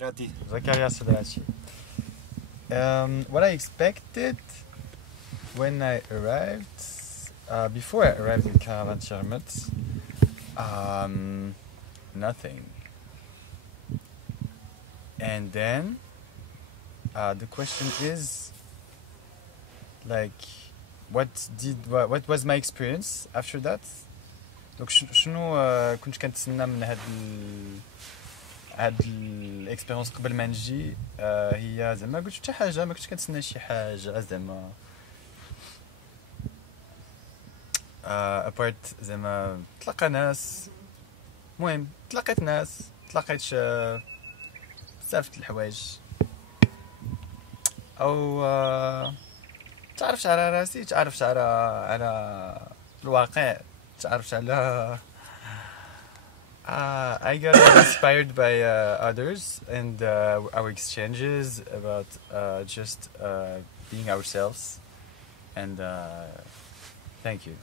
Sadrati. Zakaria Sadrati. What I expected when I arrived, before I arrived in Caravan Sharmat, nothing. And then the question is, like, what was my experience after that? Donc شنو كنت كنتسنى من هاد الاكسبيريونس قبل ما نجي، هي زعما قلت حتى حاجه، ما كنتش كنتسنى شي حاجه زعما ابارت زعما تلقى ناس. المهم تلاقيت ناس، تلاقيت بزاف د الحوايج، او تعرفت على راسي، تعرفت على الواقع، تعرفت على I got inspired by others and our exchanges about just being ourselves, and thank you.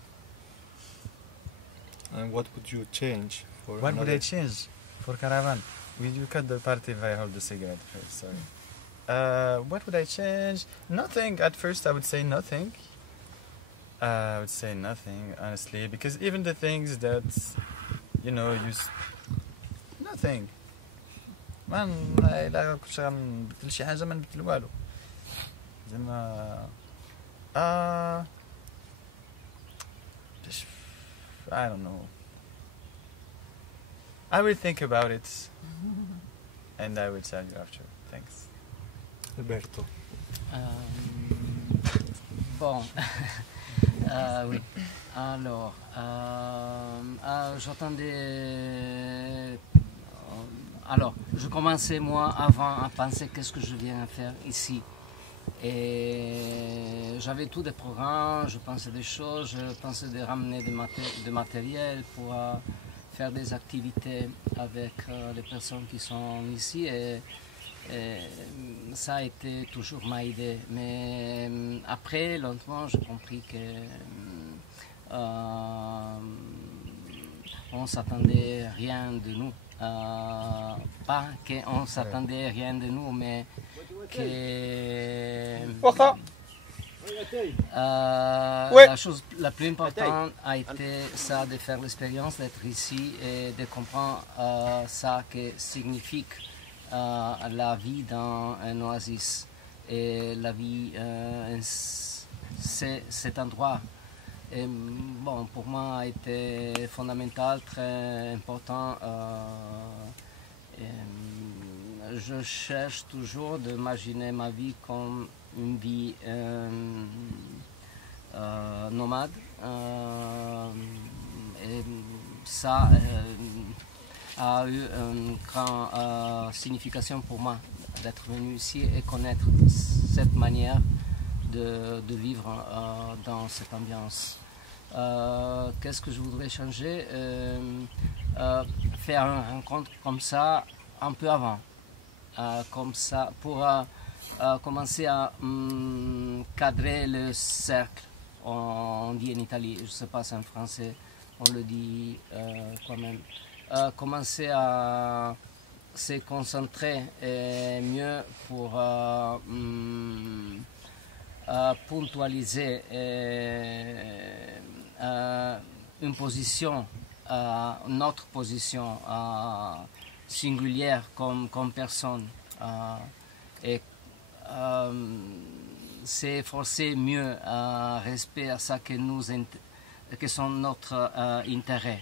And what would you change for What would I another? change for Caravan? You cut the part if I hold the cigarette first, sorry. What would I change? Nothing. At first I would say nothing. I would say nothing, honestly, because even the things that, you know, nothing. Man, لا كنت غنبدل شي حاجة ما نبدل والو. زعما I don't know. I will think about it and I will tell you after. Thanks. Alberto. Bon. Oui. Alors, j'attendais. Alors, je commençais moi avant à penser qu'est-ce que je viens faire ici. Et j'avais tous des programmes, je pensais des choses, je pensais de ramener des matériel pour faire des activités avec les personnes qui sont ici. Et ça a été toujours ma idée. Mais après, lentement, j'ai compris que on s'attendait rien de nous. Pas qu'on s'attendait rien de nous, mais que la chose la plus importante a été ça, de faire l'expérience d'être ici et de comprendre ça que signifie la vie dans un oasis et la vie cet endroit. Et, bon, pour moi a été fondamental, très important. Je cherche toujours d'imaginer ma vie comme une vie nomade. Et ça a eu une grande signification pour moi d'être venu ici et connaître cette manière de vivre dans cette ambiance. Qu'est-ce que je voudrais changer? Faire une rencontre comme ça un peu avant, comme ça pour commencer à cadrer le cercle. On dit en Italie, je ne sais pas si en français on le dit quand même. Commencer à se concentrer mieux pour puntualiser une position, notre position singulière comme personne, et s'efforcer mieux à respect à ça que sont notre intérêt.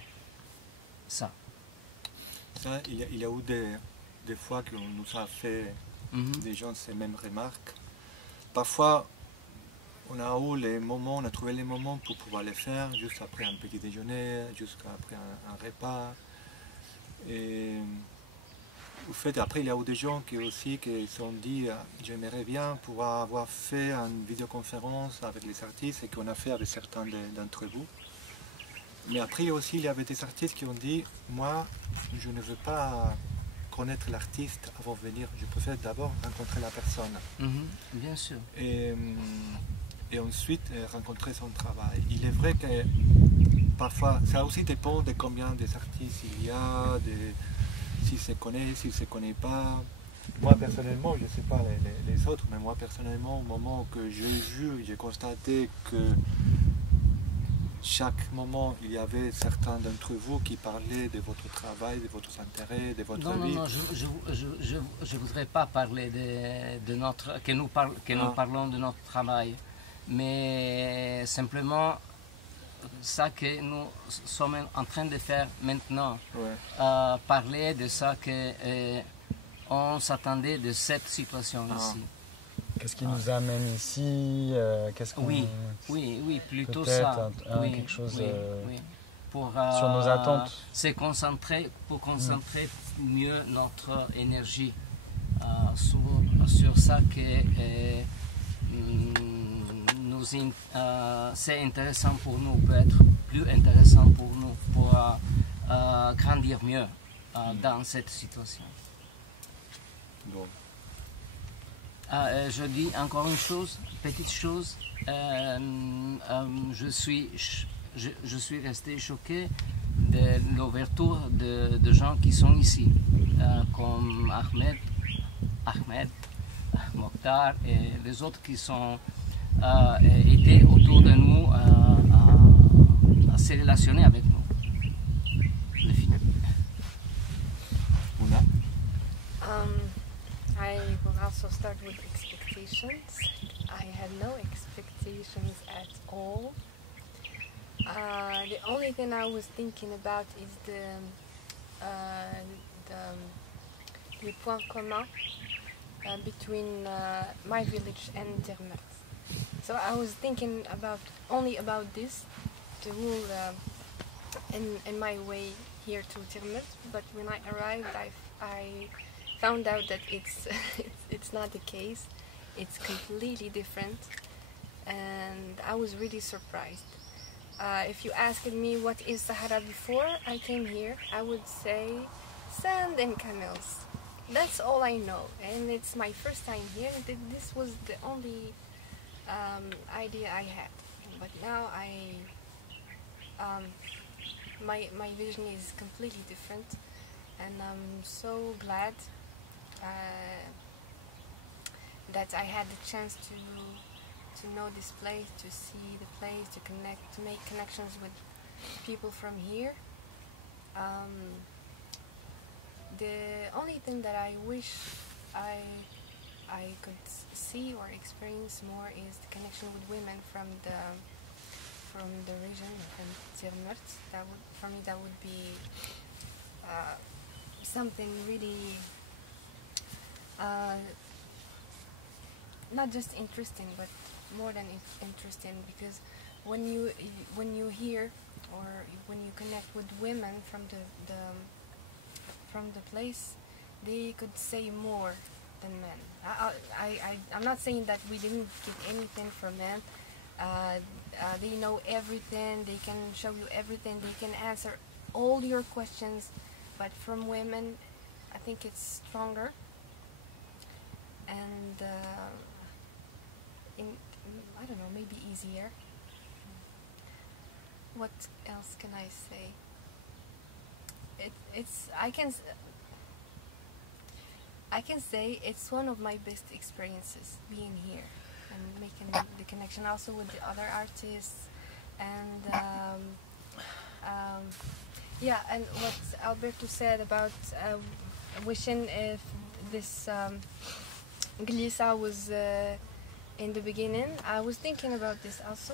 Ça. Ça, il y a eu des fois qu'on nous a fait des gens ces mêmes remarques. Parfois, on a eu les moments, on a trouvé les moments pour pouvoir les faire, juste après un petit déjeuner, juste après un repas. Et au fait, après, il y a eu des gens qui aussi qui se sont dit j'aimerais bien pouvoir avoir fait une vidéoconférence avec les artistes et qu'on a fait avec certains d'entre vous. Mais après aussi, il y avait des artistes qui ont dit moi, je ne veux pas connaître l'artiste avant de venir, je préfère d'abord rencontrer la personne. Bien sûr. Et ensuite rencontrer son travail. Il est vrai que parfois, ça aussi dépend de combien des artistes il y a, s'ils se connaissent, s'ils ne se connaissent pas. moi personnellement, je ne sais pas les autres, mais moi personnellement, au moment que j'ai constaté que chaque moment, il y avait certains d'entre vous qui parlaient de votre travail, de votre intérêt, de votre vie. Non, je voudrais pas parler de notre, que nous parlons de notre travail, mais simplement ça que nous sommes en train de faire maintenant, parler de ça que on s'attendait de cette situation ici. Qu'est-ce qui nous amène ici, qu'est-ce qu'on... Oui, plutôt ça. Quelque chose pour sur nos attentes. Se concentrer, pour concentrer mieux notre énergie sur ça que c'est intéressant pour nous, peut être plus intéressant pour nous, pour grandir mieux dans cette situation. Bon. Je dis encore une chose, petite chose. Je suis resté choqué de l'ouverture de gens qui sont ici, comme Ahmed, Mokhtar et les autres qui sont étaient autour de nous à se relationner avec nous. I will also start with expectations. I had no expectations at all. The only thing I was thinking about is the point commun between my village and Zermatt. So I was thinking only about this, the whole in my way here to Zermatt. But when I arrived, I found out that it's not the case. It's completely different, and I was really surprised. If you asked me what is Sahara before I came here, I would say sand and camels. That's all I know, and it's my first time here. This was the only idea I had, but now my vision is completely different, and I'm so glad that I had the chance to know this place, to see the place, to connect, to make connections with people from here. The only thing that I wish I could see or experience more is the connection with women from the region, from Zermatt. For me, that would be something really not just interesting, but more than interesting, because when you hear or when you connect with women from the place, they could say more than men. I'm not saying that we didn't get anything from men. They know everything, they can show you everything, they can answer all your questions, but from women I think it's stronger, and I don't know, maybe easier. What else can I say? I can say it's one of my best experiences being here and making the connection also with the other artists, and yeah, and what Alberto said about wishing if this Glissa was in the beginning. I was thinking about this also,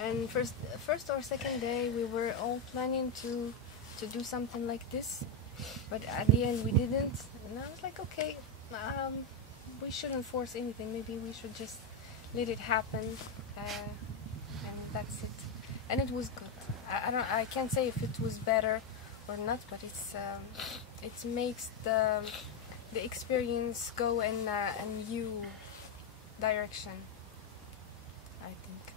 and first or second day we were all planning to do something like this, but at the end we didn't, and I was like, okay, we shouldn't force anything, maybe we should just let it happen, and that's it. And it was good. I can't say if it was better or not, but it makes the experience go in a new direction, I think.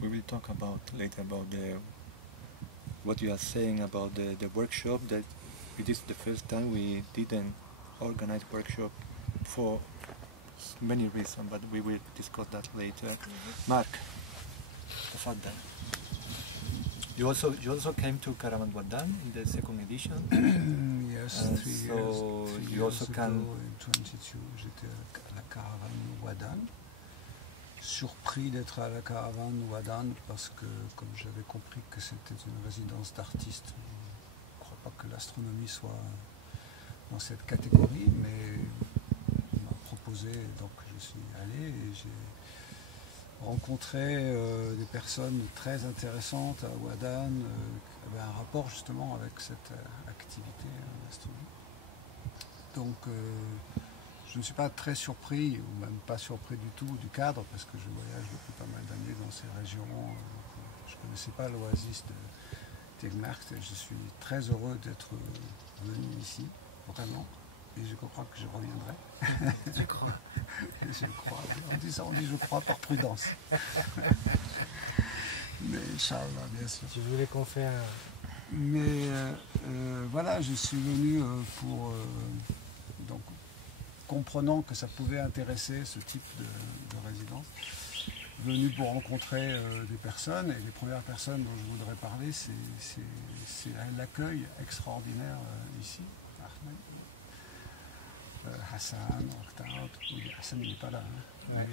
We will talk later about what you are saying about the workshop, that it is the first time we didn't organize workshop for many reasons, but we will discuss that later. Mark, تفضل. You also came to Karaman Wadan in the second edition? Yes, And 3 so years. 3 you years also ago, can. in 22, j'étais à la caravane Wadan. Surpris d'être à la caravane Wadan parce que, comme j'avais compris que c'était une résidence d'artistes, je ne crois pas que l'astronomie soit dans cette catégorie, mais on m'a proposé, donc je suis allé et j'ai rencontré des personnes très intéressantes à Wadan qui avaient un rapport justement avec cette activité astronomique. Donc je ne suis pas très surpris, ou même pas surpris du tout du cadre, parce que je voyage depuis pas mal d'années dans ces régions. Je ne connaissais pas l'oasis de Tegmarkt et je suis très heureux d'être venu ici, vraiment. Et je crois que je reviendrai. Tu crois? Je crois. On dit ça, on dit je crois par prudence. Mais Inch'Allah, bien sûr. Tu voulais qu'on fasse Mais voilà, je suis venu pour... donc, comprenant que ça pouvait intéresser ce type de résidence, venu pour rencontrer des personnes, et les premières personnes dont je voudrais parler, c'est l'accueil extraordinaire ici. Hassan, Hassan n'est pas là, hein, mais,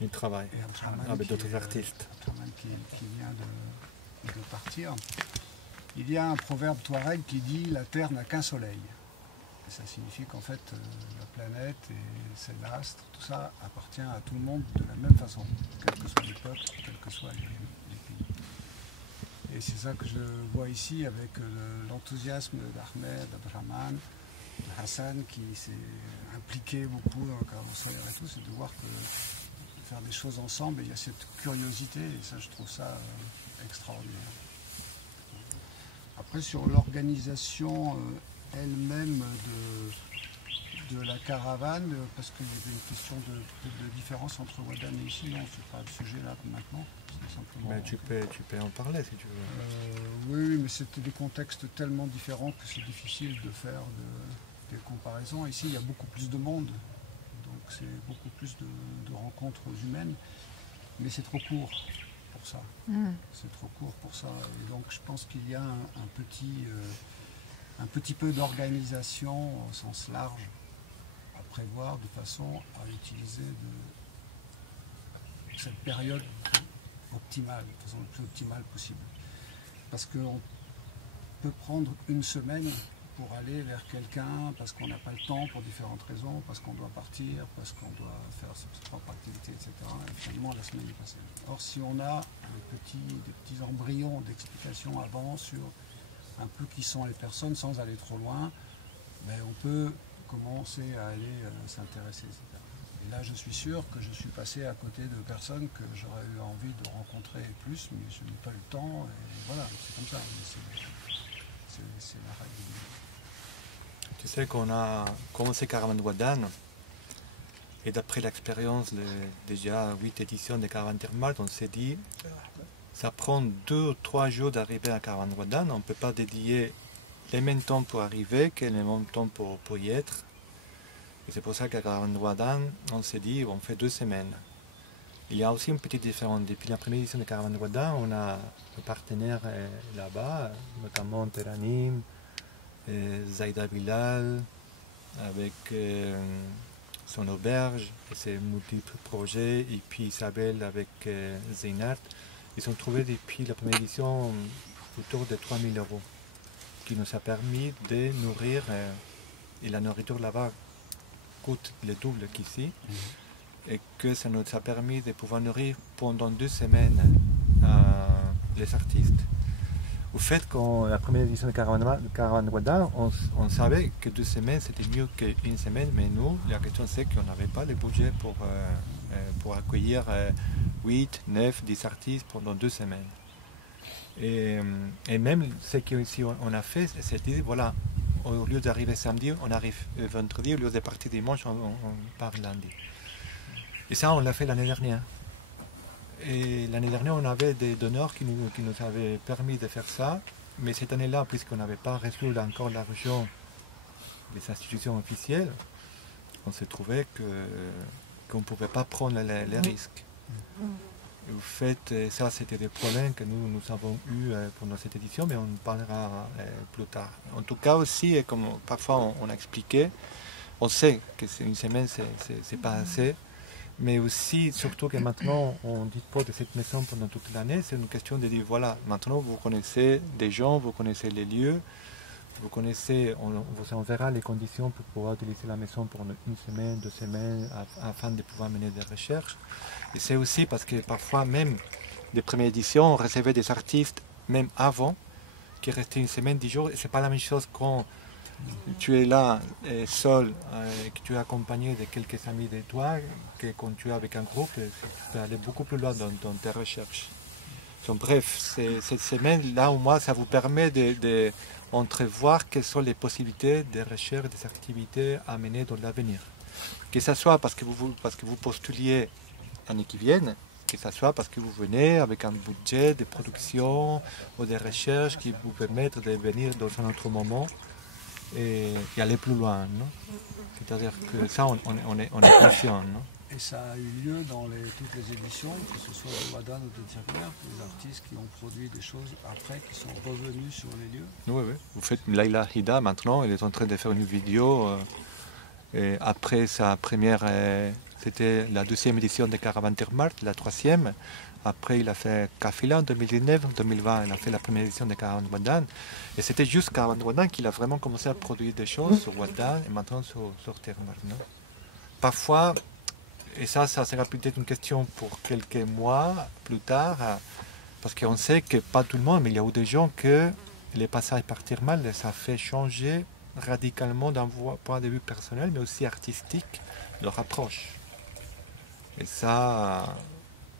il travaille et Abdrahman avec d'autres artistes. Abdrahman qui vient de partir. Il y a un proverbe touareg qui dit « la terre n'a qu'un soleil ». Et ça signifie qu'en fait, la planète et ses astres, tout ça appartient à tout le monde de la même façon, quels que soient les peuples, quels que soient les pays. Et c'est ça que je vois ici avec l'enthousiasme d'Ahmed, d'Abdrahman, de Hassan qui s'est impliqué beaucoup dans le carrossel et tout, c'est de voir que faire des choses ensemble, et il y a cette curiosité, et ça je trouve ça extraordinaire. Après sur l'organisation elle-même de la caravane, parce qu'il y avait une question de différence entre Wadan et ici, non, c'est pas le sujet là maintenant, c'est simplement... Mais tu peux en parler si tu veux. Oui, mais c'était des contextes tellement différents que c'est difficile de faire des comparaisons. Ici, il y a beaucoup plus de monde, donc c'est beaucoup plus de rencontres humaines, mais c'est trop court pour ça. C'est trop court pour ça, et donc je pense qu'il y a un petit peu d'organisation au sens large à prévoir de façon à utiliser cette période optimale, de façon le plus optimale possible. Parce qu'on peut prendre une semaine pour aller vers quelqu'un, parce qu'on n'a pas le temps pour différentes raisons, parce qu'on doit partir, parce qu'on doit faire ses propres activités, etc. Et finalement, la semaine est passée. Or, si on a des petits embryons d'explications avant sur un peu qui sont les personnes sans aller trop loin, ben on peut commencer à aller s'intéresser, etc. Et là, je suis sûr que je suis passé à côté de personnes que j'aurais eu envie de rencontrer plus, mais je n'ai pas eu le temps, et voilà, c'est comme ça. C'est la règle. Tu sais qu'on a commencé Caravane Wadan, et d'après l'expérience, déjà 8 éditions de Caravane Thermale, on s'est dit ça prend 2 ou 3 jours d'arriver à Caravane Wadan, on ne peut pas dédier les mêmes temps pour arriver que les mêmes temps pour y être. Et c'est pour ça qu'à Caravane Wadan, on s'est dit on fait 2 semaines. Il y a aussi une petite différence. Depuis la première édition de Caravane Wadan, on a un partenaire là-bas, notamment Teranim, Zaïda Bilal, avec son auberge, et ses multiples projets, et puis Isabelle avec Zeynart. Ils ont trouvé depuis la première édition autour de 3 000 €, qui nous a permis de nourrir, et la nourriture là-bas coûte le double qu'ici, et que ça nous a permis de pouvoir nourrir pendant 2 semaines les artistes. Au fait, quand la première édition de Caravane Wadan, on savait que 2 semaines c'était mieux qu'une semaine, mais nous, la question c'est qu'on n'avait pas le budget pour accueillir 8, 9, 10 artistes pendant 2 semaines. Et même ce qu'on a fait, c'était voilà, au lieu d'arriver samedi, on arrive vendredi, au lieu de partir dimanche, on part lundi. Et ça, on l'a fait l'année dernière. Et l'année dernière, on avait des donneurs qui nous avaient permis de faire ça. Mais cette année-là, puisqu'on n'avait pas reçu encore l'argent des institutions officielles, on s'est trouvé qu'on ne pouvait pas prendre les risques. Au fait, ça c'était des problèmes que nous avons eu pendant cette édition, mais on en parlera plus tard. En tout cas aussi, comme parfois on a expliqué, on sait que une semaine c'est pas assez, mais aussi, surtout que maintenant on dispose de cette maison pendant toute l'année, c'est une question de dire voilà, maintenant vous connaissez des gens, vous connaissez les lieux, vous connaissez, on vous enverra les conditions pour pouvoir utiliser la maison pour une semaine, 2 semaines, afin de pouvoir mener des recherches. Et c'est aussi parce que parfois, même des premières éditions, on recevait des artistes, même avant, qui restaient une semaine, 10 jours. Et c'est pas la même chose quand tu es là, seul, que tu es accompagné de quelques amis de toi, que quand tu es avec un groupe, tu peux aller beaucoup plus loin dans tes recherches. Donc, bref, cette semaine, là, au moins, ça vous permet de entrevoir quelles sont les possibilités de recherche, des activités à mener dans l'avenir. Que ce soit parce que vous postuliez l'année qui vient, que ce soit parce que vous venez avec un budget de production ou de recherche qui vous permettent de venir dans un autre moment et aller plus loin. C'est-à-dire que ça, on est conscient. Non? Et ça a eu lieu dans toutes les éditions, que ce soit de Wadan ou de Tirker, les artistes qui ont produit des choses après, qui sont revenus sur les lieux. Oui, oui. Vous faites Laila Hida maintenant, elle est en train de faire une vidéo. Et après sa première, c'était la 2e édition de Caravan-Tirmart, la 3e. Après, il a fait Kafila en 2019, en 2020, il a fait la première édition de Caravan-Wadan. Et c'était juste Caravan-Wadan qu'il a vraiment commencé à produire des choses sur Wadan et maintenant sur Tirmart. Parfois, et ça sera peut-être une question pour quelques mois plus tard, parce qu'on sait que pas tout le monde, mais il y a eu des gens que les passages par Tirmart, ça fait changer radicalement d'un point de vue personnel, mais aussi artistique, leur approche. Et ça,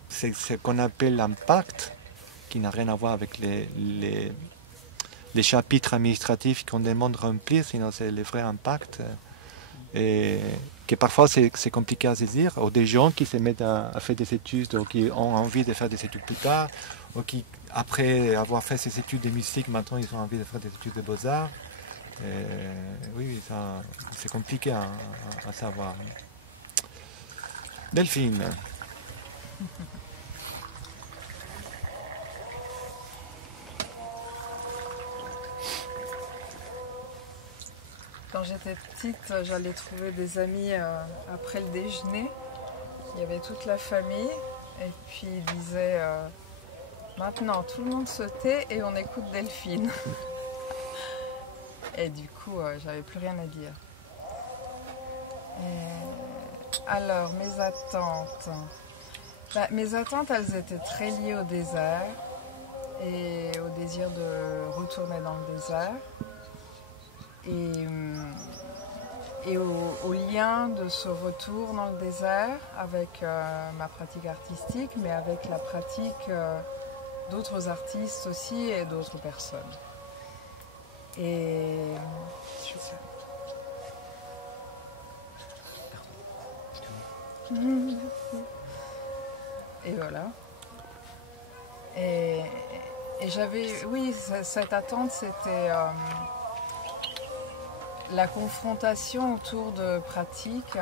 c'est ce qu'on appelle l'impact, qui n'a rien à voir avec les chapitres administratifs qu'on demande de remplir, sinon c'est le vrai impact. Et que parfois c'est compliqué à saisir, ou des gens qui se mettent à faire des études, ou qui ont envie de faire des études plus tard, ou qui, après avoir fait ces études de musique, maintenant ils ont envie de faire des études de beaux-arts. Oui, c'est compliqué à savoir. Delphine. Quand j'étais petite, j'allais trouver des amis après le déjeuner. Il y avait toute la famille et puis ils disaient maintenant tout le monde se tait et on écoute Delphine. Et du coup, j'avais plus rien à dire. Alors, mes attentes. Mes attentes, elles étaient très liées au désert et au désir de retourner dans le désert. Et au lien de ce retour dans le désert avec ma pratique artistique, mais avec la pratique d'autres artistes aussi et d'autres personnes. Et voilà. Et j'avais, oui, cette attente, c'était la confrontation autour de pratiques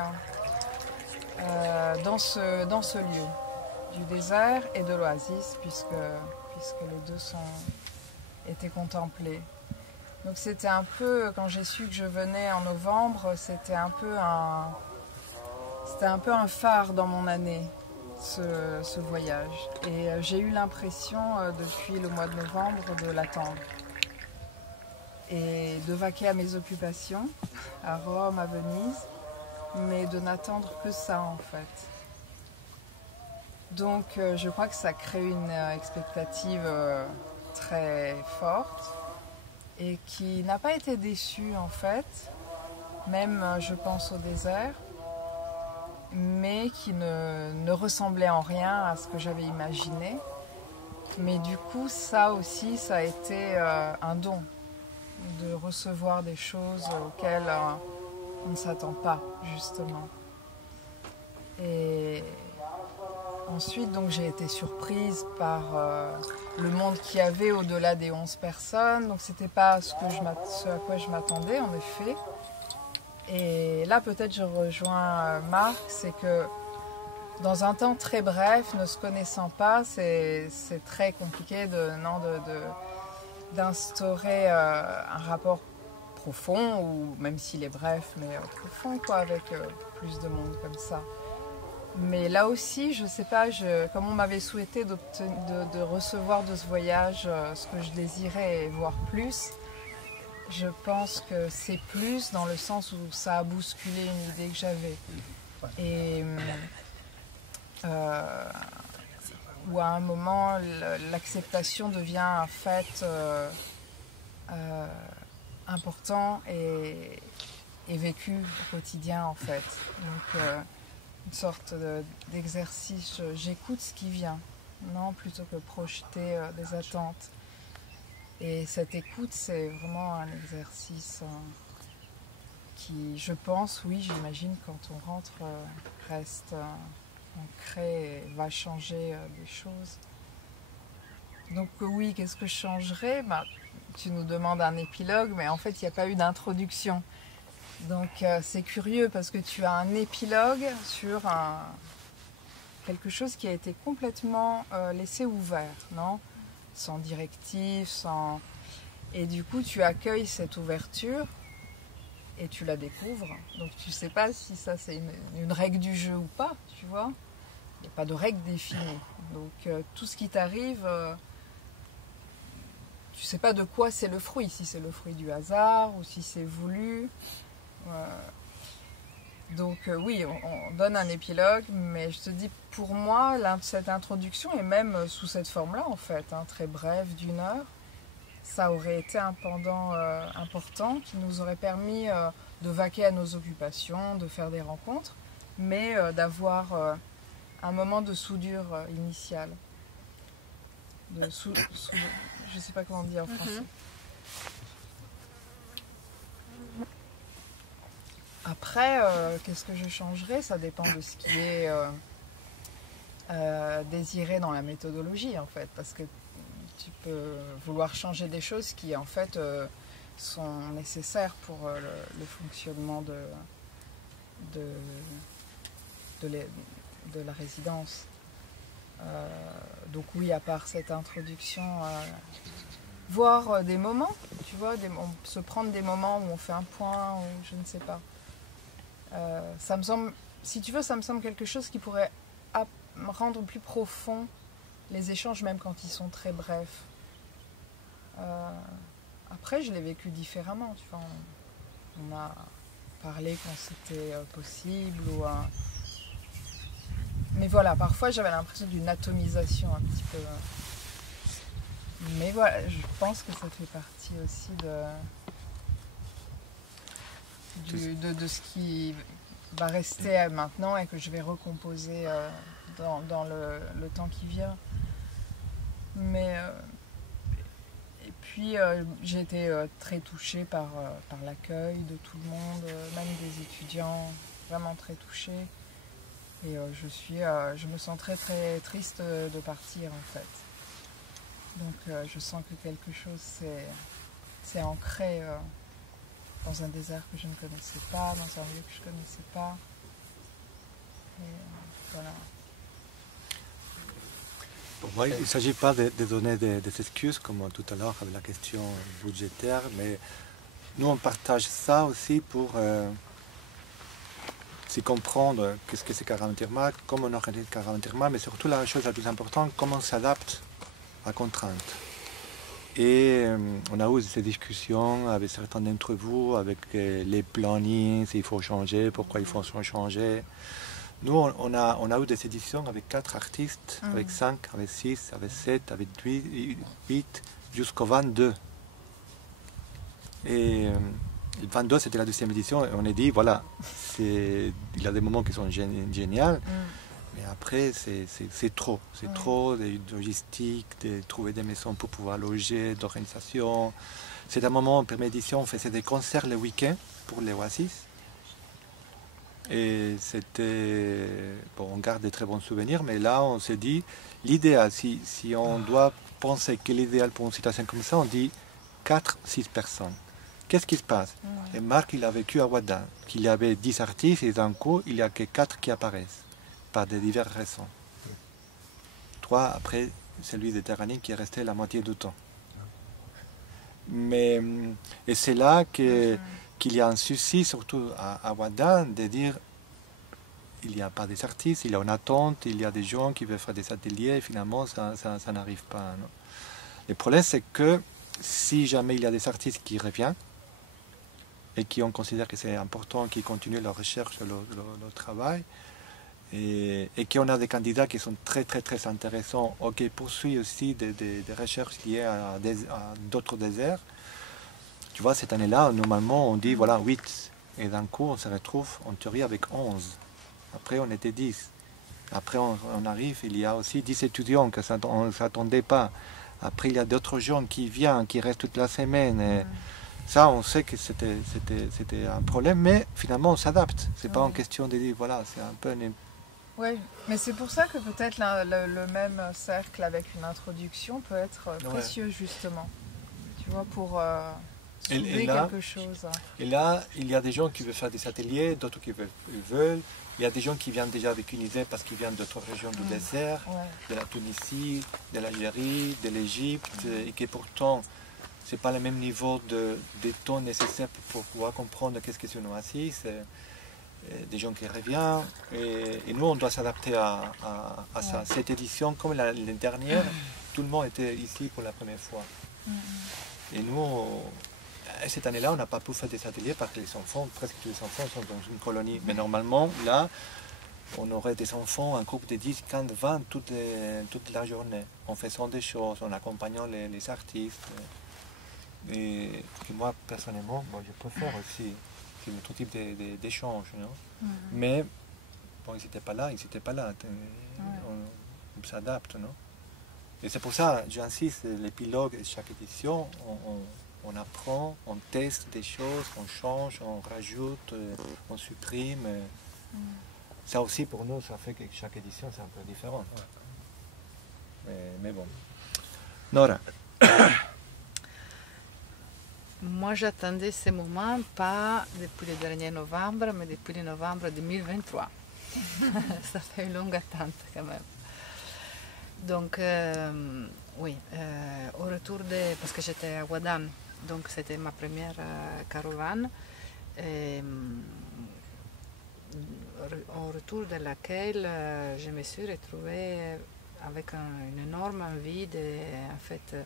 dans ce lieu, du désert et de l'oasis, puisque les deux étaient contemplés. Donc c'était un peu, quand j'ai su que je venais en novembre, c'était un peu un phare dans mon année, ce voyage. Et j'ai eu l'impression, depuis le mois de novembre, de l'attendre. Et de vaquer à mes occupations, à Rome, à Venise, mais de n'attendre que ça en fait. Donc je crois que ça crée une expectative très forte et qui n'a pas été déçue en fait, même je pense au désert, mais qui ne ressemblait en rien à ce que j'avais imaginé. Mais du coup ça aussi, ça a été un don, de recevoir des choses auxquelles on ne s'attend pas, justement. Et ensuite, donc, j'ai été surprise par le monde qu'il y avait au-delà des 11 personnes. Donc, c'était pas ce à quoi je m'attendais, en effet. Et là, peut-être, je rejoins Marc, c'est que dans un temps très bref, ne se connaissant pas, c'est très compliqué d'instaurer un rapport profond, ou même s'il est bref, mais profond, quoi, avec plus de monde comme ça. Mais là aussi, je sais pas, comme on m'avait souhaité de recevoir de ce voyage ce que je désirais et voir plus, je pense que c'est plus dans le sens où ça a bousculé une idée que j'avais. Et où à un moment, l'acceptation devient un fait important et vécu au quotidien, en fait. Donc, une sorte d'exercice, j'écoute ce qui vient, non, plutôt que projeter des attentes. Et cette écoute, c'est vraiment un exercice qui, je pense, oui, j'imagine, quand on rentre, reste ancré et va changer des choses. Donc oui, qu'est-ce que je changerais? Tu nous demandes un épilogue, mais en fait, il n'y a pas eu d'introduction. Donc c'est curieux parce que tu as un épilogue sur quelque chose qui a été complètement laissé ouvert, non? Sans directive, sans... Et du coup, tu accueilles cette ouverture et tu la découvres. Donc tu ne sais pas si ça c'est une règle du jeu ou pas, tu vois. Il n'y a pas de règle définie. Donc tout ce qui t'arrive, tu ne sais pas de quoi c'est le fruit. Si c'est le fruit du hasard ou si c'est voulu. Donc oui, on donne un épilogue, mais je te dis, pour moi, cette introduction, et même sous cette forme-là, en fait, très brève, d'1 heure, ça aurait été un pendant important qui nous aurait permis de vaquer à nos occupations, de faire des rencontres, mais d'avoir un moment de soudure initiale. Je ne sais pas comment dire en français. Après, qu'est-ce que je changerais? Ça dépend de ce qui est désiré dans la méthodologie, en fait, parce que tu peux vouloir changer des choses qui, en fait, sont nécessaires pour le fonctionnement de la résidence. Donc oui, à part cette introduction, voir des moments, tu vois, se prendre des moments où on fait un point, ou je ne sais pas. Ça me semble, si tu veux, ça me semble quelque chose qui pourrait rendre plus profond les échanges, même quand ils sont très brefs. Après, je l'ai vécu différemment, tu vois. On a parlé quand c'était possible, mais voilà, parfois j'avais l'impression d'une atomisation un petit peu. Mais voilà, je pense que ça fait partie aussi de ce qui va rester maintenant et que je vais recomposer dans le temps qui vient. Mais et puis j'ai été très touchée par l'accueil de tout le monde, même des étudiants, vraiment très touchée. Et je me sens très très triste de partir, en fait. Donc je sens que quelque chose s'est ancré dans un désert que je ne connaissais pas, dans un lieu que je ne connaissais pas. Et voilà. Pour moi, il ne s'agit pas de donner des excuses, comme tout à l'heure avec la question budgétaire, mais nous on partage ça aussi pour s'y comprendre qu'est-ce que c'est Caravan Terma, comment on organise Caravan Terma, mais surtout la chose la plus importante, comment on s'adapte à contraintes. Et on a eu ces discussions avec certains d'entre vous, avec les plannings, s'il faut changer, pourquoi il faut changer. Nous, on a eu des éditions avec 4 artistes, avec 5, avec 6, avec 7, avec 8, jusqu'au 22. Et le 22, c'était la 2e édition, et on a dit, voilà, il y a des moments qui sont géniaux, mais après, c'est trop. C'est trop de logistique, de trouver des maisons pour pouvoir loger, d'organisation. C'est un moment, en première édition, on faisait des concerts le week-end pour les Oasis. Et c'était... Bon, on garde des très bons souvenirs, mais là, on s'est dit, l'idéal, si on doit penser que l'idéal pour une situation comme ça, on dit 4-6 personnes. Qu'est-ce qui se passe? Et Marc, il a vécu à Ouaddaï, qu'il y avait 10 artistes, et d'un coup, il n'y a que 4 qui apparaissent. par des diverses raisons. 3, après, celui de Terani qui est resté la moitié du temps. Mais, et c'est là qu'il y a un souci, surtout à Ouadane, de dire il n'y a pas des artistes, il y a une attente, il y a des gens qui veulent faire des ateliers, et finalement ça n'arrive pas. Non. Le problème, c'est que si jamais il y a des artistes qui reviennent et qui on considère que c'est important, qui continuent leur recherche, leur travail, et qu'on a des candidats qui sont très intéressants, ou qui poursuivent aussi des recherches liées à d'autres déserts. Tu vois, cette année-là, normalement, on dit voilà 8, et d'un coup, on se retrouve en théorie avec 11. Après, on était 10. Après, on arrive, il y a aussi 10 étudiants que on ne s'attendait pas. Après, il y a d'autres gens qui viennent, qui restent toute la semaine. Et ça, on sait que c'était un problème, mais finalement, on s'adapte. C'est pas une question de dire, voilà, c'est un peu... Oui, mais c'est pour ça que peut-être le même cercle avec une introduction peut être précieux, justement. Tu vois, pour soulever quelque chose. Et là, il y a des gens qui veulent faire des ateliers, d'autres qui veulent. Il y a des gens qui viennent déjà avec une idée parce qu'ils viennent d'autres régions du désert, de la Tunisie, de l'Algérie, de l'Égypte, et que pourtant, ce n'est pas le même niveau de temps nécessaire pour pouvoir comprendre qu'est-ce que c'est une oasis. Des gens qui reviennent, et nous, on doit s'adapter à ça. Cette édition, comme l'année dernière, tout le monde était ici pour la première fois. Et nous, cette année-là, on n'a pas pu faire des ateliers parce que les enfants, presque tous les enfants sont dans une colonie. Mais normalement, là, on aurait des enfants, un groupe de 10, 15, 20 toute la journée, en faisant des choses, en accompagnant les artistes. Et moi, personnellement, je préfère aussi autre type d'échange. Mais bon, ils n'étaient pas là. On s'adapte. Non. Et c'est pour ça, j'insiste, l'épilogue de chaque édition, on apprend, on teste des choses, on change, on rajoute, on supprime. Ça aussi, pour nous, ça fait que chaque édition, c'est un peu différent. Mais bon. Nora. Moi, j'attendais ce moment, pas depuis le dernier novembre, mais depuis le novembre 2023. Ça fait une longue attente quand même. Donc, oui, au retour parce que j'étais à Ouadane, donc c'était ma première caravane. Au retour de laquelle je me suis retrouvée avec une énorme envie en fait,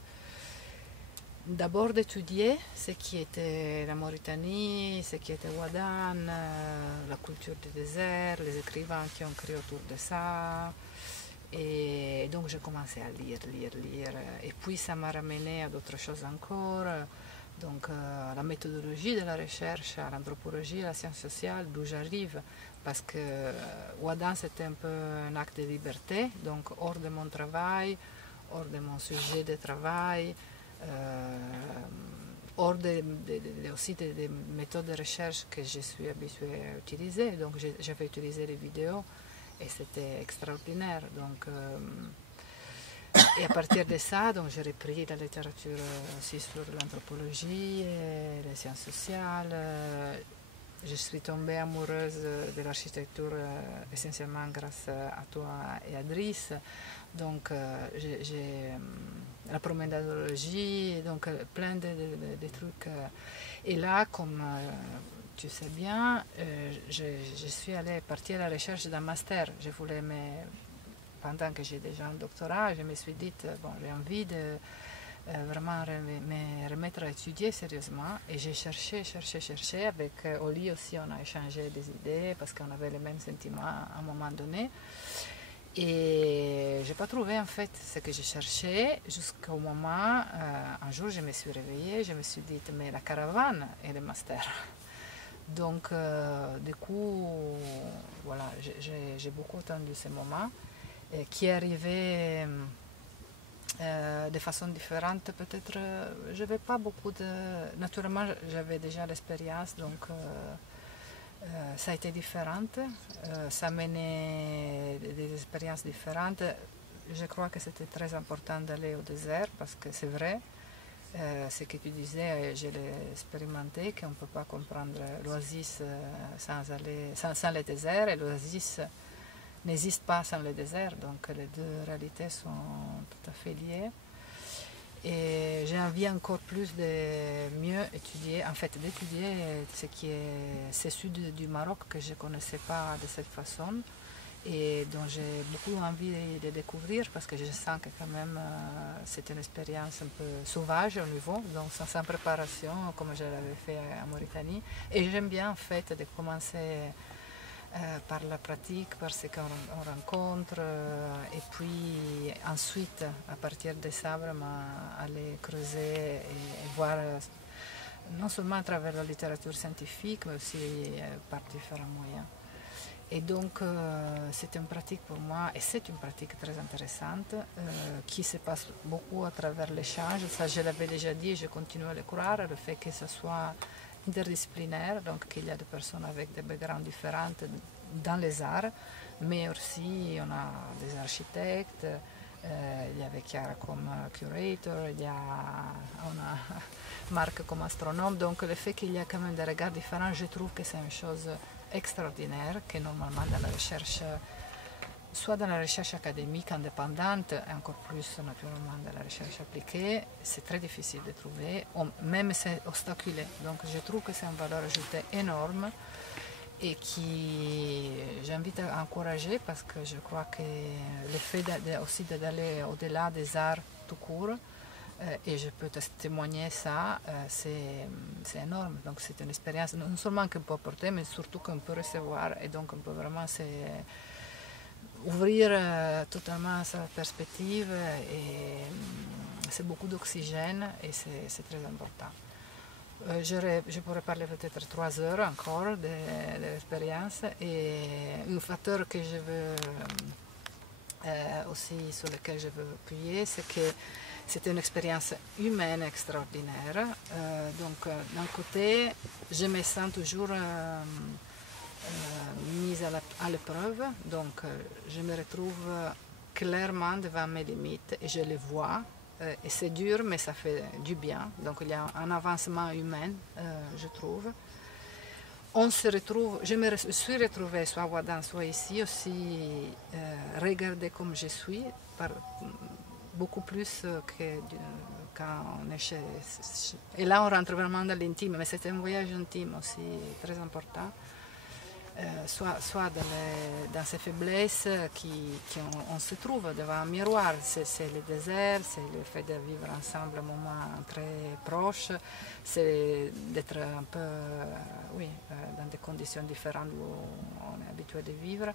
d'abord d'étudier ce qui était la Mauritanie, ce qui était Ouadane, la culture du désert, les écrivains qui ont écrit autour de ça. Et donc j'ai commencé à lire. Et puis ça m'a ramené à d'autres choses encore. Donc la méthodologie de la recherche, à l'anthropologie, à la science sociale, d'où j'arrive. Parce que Ouadane c'était un peu un acte de liberté, donc hors de mon travail, hors de mon sujet de travail. Hors aussi des méthodes de recherche que je suis habituée à utiliser. Donc j'avais utilisé les vidéos et c'était extraordinaire. Donc, et à partir de ça, j'ai repris la littérature aussi sur l'anthropologie et les sciences sociales. Je suis tombée amoureuse de l'architecture essentiellement grâce à toi et à Driss. Donc j'ai la proménadologie, donc plein de trucs. Et là, comme tu sais bien, je suis allée partir à la recherche d'un master. Je voulais, pendant que j'ai déjà un doctorat, je me suis dit, bon, j'ai envie de vraiment me remettre à étudier sérieusement. Et j'ai cherché. Avec Oli aussi, on a échangé des idées parce qu'on avait les mêmes sentiments à un moment donné. Et je n'ai pas trouvé en fait ce que je cherchais jusqu'au moment, un jour je me suis réveillée, je me suis dit mais la caravane est le master. Donc du coup, voilà, j'ai beaucoup attendu ce moment qui est arrivé de façon différente. Peut-être, je n'avais pas beaucoup de... Naturellement, j'avais déjà l'expérience, donc... ça a été différent, ça menait des expériences différentes. Je crois que c'était très important d'aller au désert parce que c'est vrai, ce que tu disais, je l'ai expérimenté, qu'on ne peut pas comprendre l'oasis sans le désert, et l'oasis n'existe pas sans le désert, donc les deux réalités sont tout à fait liées. Et j'ai envie encore plus de mieux étudier, en fait d'étudier ce qui est ce sud du Maroc que je ne connaissais pas de cette façon et dont j'ai beaucoup envie de découvrir parce que je sens que quand même c'est une expérience un peu sauvage au niveau, donc sans préparation comme je l'avais fait en Mauritanie. Et j'aime bien en fait de commencer par la pratique, par ce qu'on rencontre, et puis ensuite, à partir des sabres, aller creuser et voir, non seulement à travers la littérature scientifique, mais aussi par différents moyens. Et donc, c'est une pratique pour moi, et c'est une pratique très intéressante, qui se passe beaucoup à travers l'échange. Ça, je l'avais déjà dit et je continue à le croire, le fait que ce soit interdisciplinaire, donc qu'il y a des personnes avec des backgrounds différents dans les arts, mais aussi on a des architectes, il y avait Chiara comme curator, on a Marc comme astronome, donc le fait qu'il y a quand même des regards différents, je trouve que c'est une chose extraordinaire que normalement dans la recherche, soit dans la recherche académique indépendante, et encore plus naturellement dans la recherche appliquée, c'est très difficile de trouver, même c'est obstaculé. Donc je trouve que c'est une valeur ajoutée énorme et qui j'invite à encourager parce que je crois que le fait aussi d'aller au-delà des arts tout court, et je peux témoigner ça, c'est énorme. Donc c'est une expérience non seulement qu'on peut apporter, mais surtout qu'on peut recevoir et donc on peut vraiment ouvrir totalement sa perspective et c'est beaucoup d'oxygène et c'est très important. Je pourrais parler peut-être 3 heures encore de l'expérience et un facteur que je veux aussi sur lequel je veux appuyer, c'est que c'était une expérience humaine extraordinaire. Donc d'un côté, je me sens toujours mise à l'épreuve, donc je me retrouve clairement devant mes limites et je les vois. Et c'est dur, mais ça fait du bien. Donc il y a un avancement humain, je trouve. On se retrouve, je me suis retrouvée soit à Ouadane, soit ici aussi, regardée comme je suis, beaucoup plus que quand on est chez... Et là on rentre vraiment dans l'intime, mais c'était un voyage intime aussi, très important. Soit dans ces faiblesses qu'on se trouve devant un miroir, c'est le désert, c'est le fait de vivre ensemble un moment très proche, c'est d'être un peu dans des conditions différentes où on est habitué de vivre,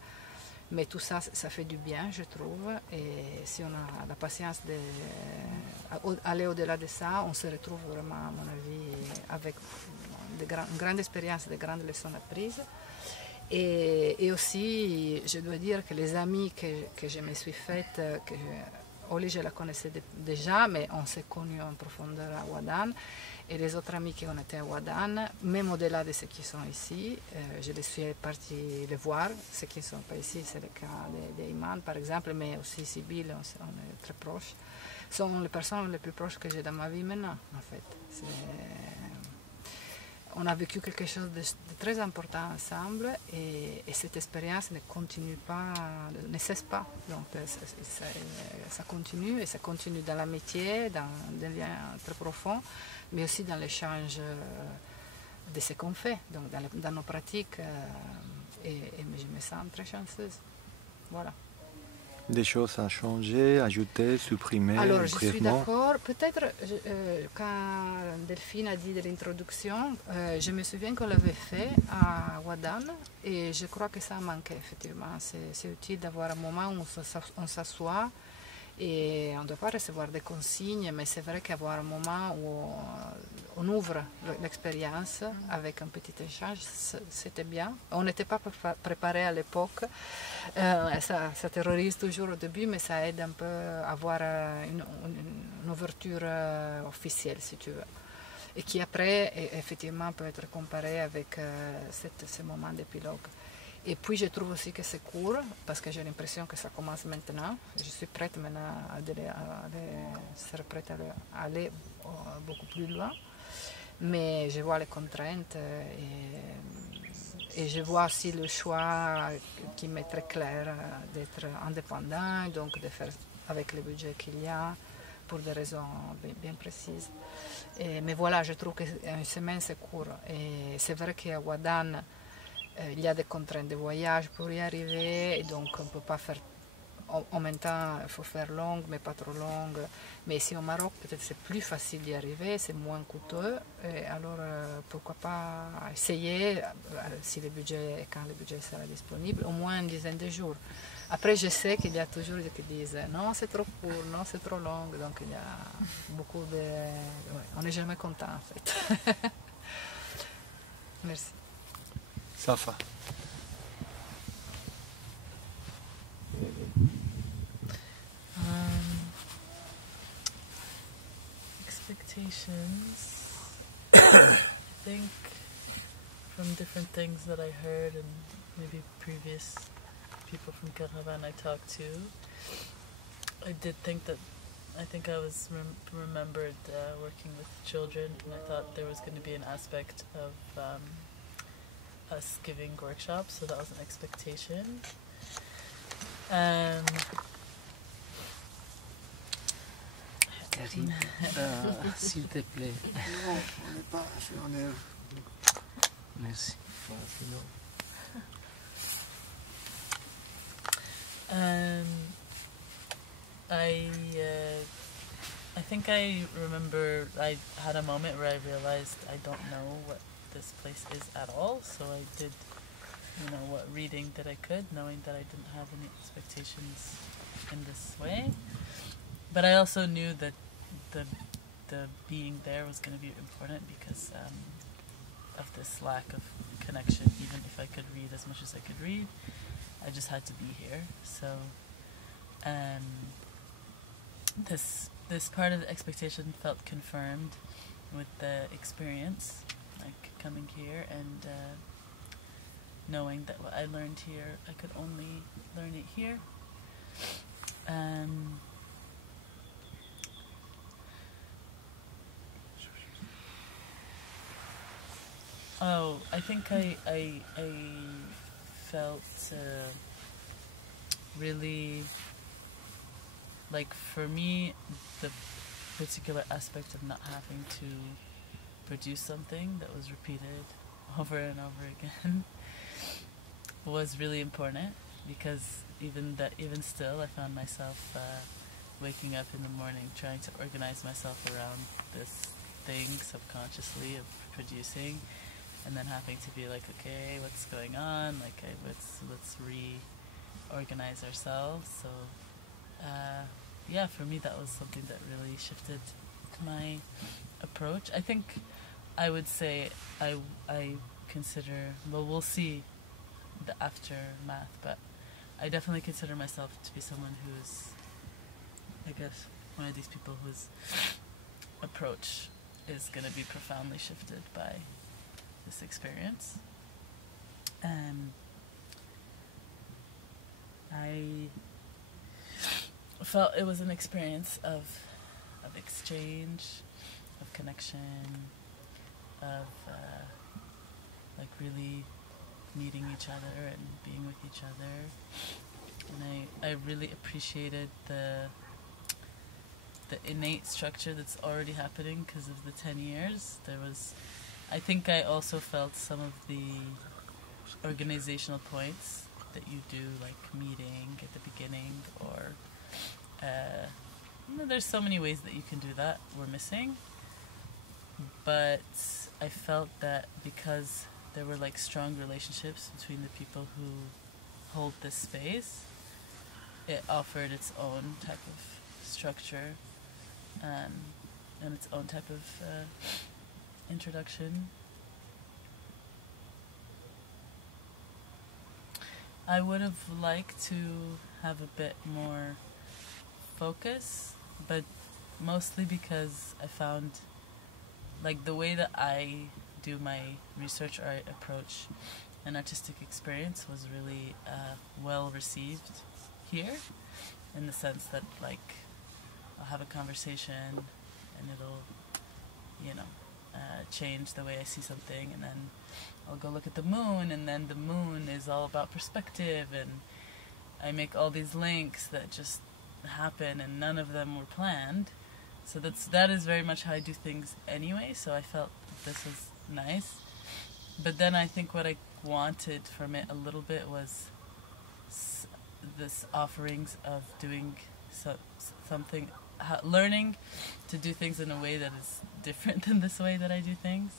mais tout ça, ça fait du bien, je trouve, et si on a la patience d'aller au-delà de ça, on se retrouve vraiment, à mon avis, avec une grande expérience, de grandes leçons apprises. Et aussi, je dois dire que les amis que je me suis faites, Oli je la connaissais déjà, mais on s'est connus en profondeur à Ouadane. Et les autres amis qui ont été à Ouadane, même au-delà de ceux qui sont ici, je les suis partie les voir. Ceux qui ne sont pas ici, c'est le cas d'Iman par exemple, mais aussi Sibylle, on est très proches. Ce sont les personnes les plus proches que j'ai dans ma vie maintenant, en fait. On a vécu quelque chose de très important ensemble et cette expérience ne continue pas, ne cesse pas. Donc ça continue et ça continue dans l'amitié, dans des liens très profonds, mais aussi dans l'échange de ce qu'on fait, donc dans nos pratiques. Et je me sens très chanceuse. Voilà. Des choses à changer, ajouter, supprimer. Alors, je suis d'accord. Peut-être, quand Delphine a dit de l'introduction, je me souviens qu'on l'avait fait à Ouadane et je crois que ça a manqué, effectivement. C'est utile d'avoir un moment où on s'assoit et on ne doit pas recevoir des consignes, mais c'est vrai qu'avoir un moment où on ouvre l'expérience avec un petit échange, c'était bien. On n'était pas préparé à l'époque. Ça terrorise toujours au début, mais ça aide un peu à avoir une ouverture officielle, si tu veux. Et qui après, effectivement, peut être comparé avec ce moment d'épilogue. Et puis je trouve aussi que c'est court, parce que j'ai l'impression que ça commence maintenant. Je suis prête maintenant à aller beaucoup plus loin. Mais je vois les contraintes Et je vois aussi le choix qui m'est très clair d'être indépendant, donc de faire avec le budget qu'il y a, pour des raisons bien précises. Mais voilà, je trouve qu'une semaine c'est court. Et c'est vrai qu'à Ouadane, il y a des contraintes de voyage pour y arriver, et donc on ne peut pas faire. En même temps, il faut faire longue, mais pas trop longue. Mais ici au Maroc, peut-être c'est plus facile d'y arriver, c'est moins coûteux. Et alors, pourquoi pas essayer, si le budget, quand le budget sera disponible, au moins une dizaine de jours. Après, je sais qu'il y a toujours des gens qui disent non, c'est trop court, non, c'est trop long. Donc, il y a beaucoup de. Ouais, on n'est jamais content en fait. Merci. Safa. Expectations. I think from different things that I heard and maybe previous people from Caravan I talked to, I did think that I was remembered working with children, and I thought there was going to be an aspect of us giving workshops, so that was an expectation. Karine, s'il te plaît. Non, on n'est pas on est... Merci. I think I remember I had a moment where I realized I don't know what this place is at all, so I did, what reading that I could, knowing that I didn't have any expectations in this way. But I also knew that the being there was going to be important because of this lack of connection. Even if I could read as much as I could read, I just had to be here. So this part of the expectation felt confirmed with the experience, like coming here and knowing that what I learned here, I could only learn it here. I think I felt really, like, for me, the particular aspect of not having to produce something that was repeated over and over again was really important, because even still I found myself waking up in the morning trying to organize myself around this thing subconsciously of producing, and then having to be like, okay, what's going on? Like, let's reorganize ourselves. So, for me that was something that really shifted my approach. I think I would say I consider, well, we'll see the aftermath, but I definitely consider myself to be someone who's, I guess, one of these people whose approach is going to be profoundly shifted by this experience. I felt it was an experience of exchange, of connection, of like really meeting each other and being with each other. And I really appreciated the innate structure that's already happening because of the 10 years. I think I also felt some of the organizational points that you do, like meeting at the beginning, or there's so many ways that you can do that, were missing. But I felt that because there were like strong relationships between the people who hold this space, it offered its own type of structure and its own type of introduction. I would have liked to have a bit more focus, but mostly because I found, like, the way that I do my research or I approach an artistic experience was really well received here, in the sense that, like, I'll have a conversation and it'll, change the way I see something, and then I'll go look at the moon, and then the moon is all about perspective, and I make all these links that just happen, and none of them were planned. So that is very much how I do things anyway, so I felt this was nice. But then I think what I wanted from it a little bit was this offerings of doing something, learning to do things in a way that is different than this way that I do things.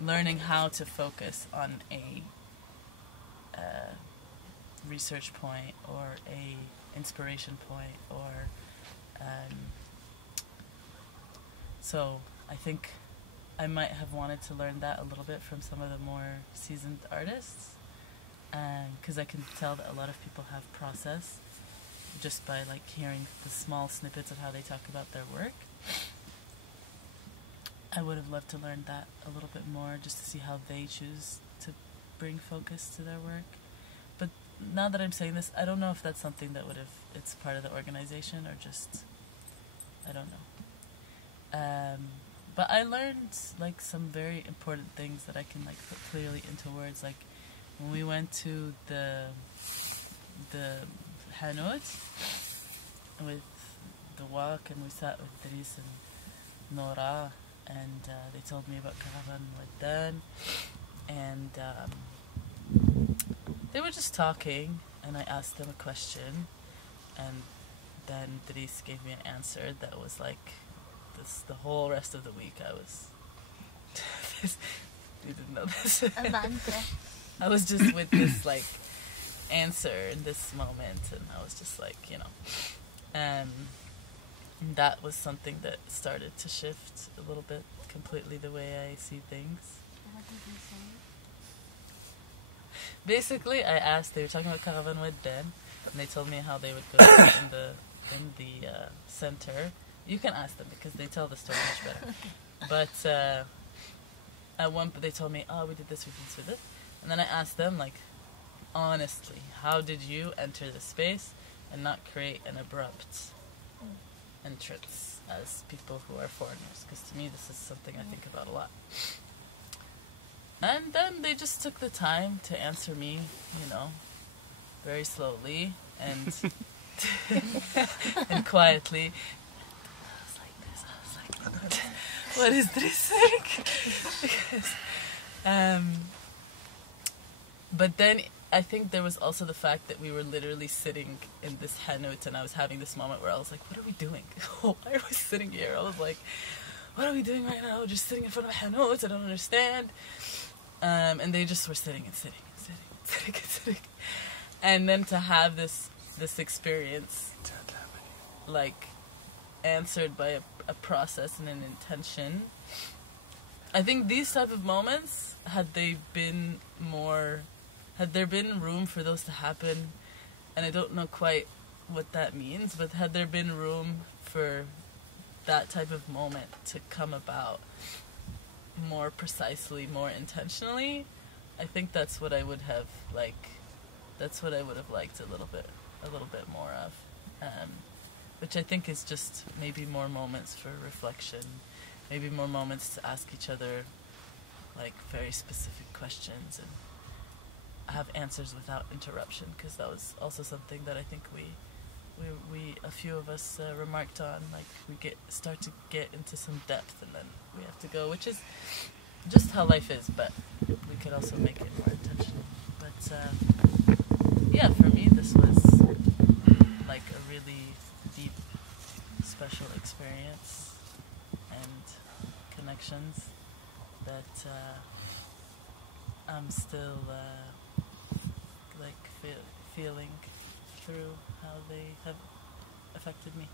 Learning how to focus on a research point or a inspiration point, or so I think I might have wanted to learn that a little bit from some of the more seasoned artists, because I can tell that a lot of people have process just by like hearing the small snippets of how they talk about their work. I would have loved to learn that a little bit more, just to see how they choose to bring focus to their work. But now that I'm saying this, I don't know if that's something that it's part of the organization or just, I don't know. But I learned like some very important things that I can like put clearly into words. Like when we went to the Hanout with the walk, and we sat with Dries and Nora, and they told me about Caravan Wadan, and they were just talking, and I asked them a question, and then Dries gave me an answer that was like this. The whole rest of the week I was you didn't know this. I was just with this like answer in this moment, and I was just like, you know, that was something that started to shift a little bit completely the way I see things. What did you say? Basically, I asked, they were talking about Caravan Wadan, and they told me how they would go in the center. You can ask them because they tell the story much better. But at one point they told me, oh, we did this, we did this. And then I asked them, like, honestly, how did you enter the space and not create an abrupt entrance as people who are foreigners? Because to me this is something I think about a lot. And then they just took the time to answer me, you know, very slowly and and quietly. I was like this, what is this saying? But then I think there was also the fact that we were literally sitting in this Hanout, and I was having this moment where I was like, what are we doing? Why are we sitting here? I was like, what are we doing right now? Just sitting in front of a Hanout? I don't understand. And they just were sitting and sitting and sitting and sitting and sitting. And then to have this experience, like, answered by a process and an intention. I think these type of moments, had there been room for those to happen, and I don't know quite what that means, but had there been room for that type of moment to come about more precisely, more intentionally, I think that's what I would have liked a little bit more of, which I think is just maybe more moments for reflection, maybe more moments to ask each other like very specific questions and have answers without interruption, because that was also something that I think we a few of us remarked on, like we start to get into some depth and then we have to go, which is just how life is, but we could also make it more intentional. But yeah, for me this was like a really deep, special experience and connections that I'm still feeling through how they have affected me.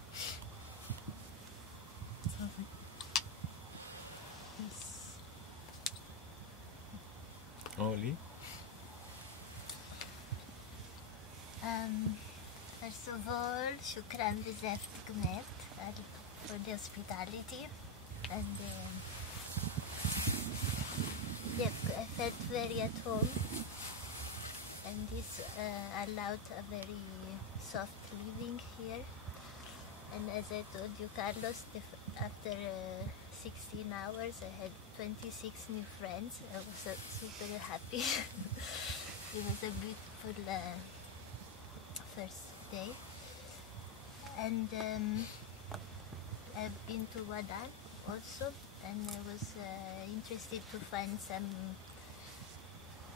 Something. Yes. Oli? First of all, shukran bzaf Gmet for the hospitality, and yep, I felt very at home, and this allowed a very soft living here. And as I told you, Carlos, after 16 hours. I had 26 new friends. I was super happy. It was a beautiful first day. And I've been to Wadan also, and I was interested to find some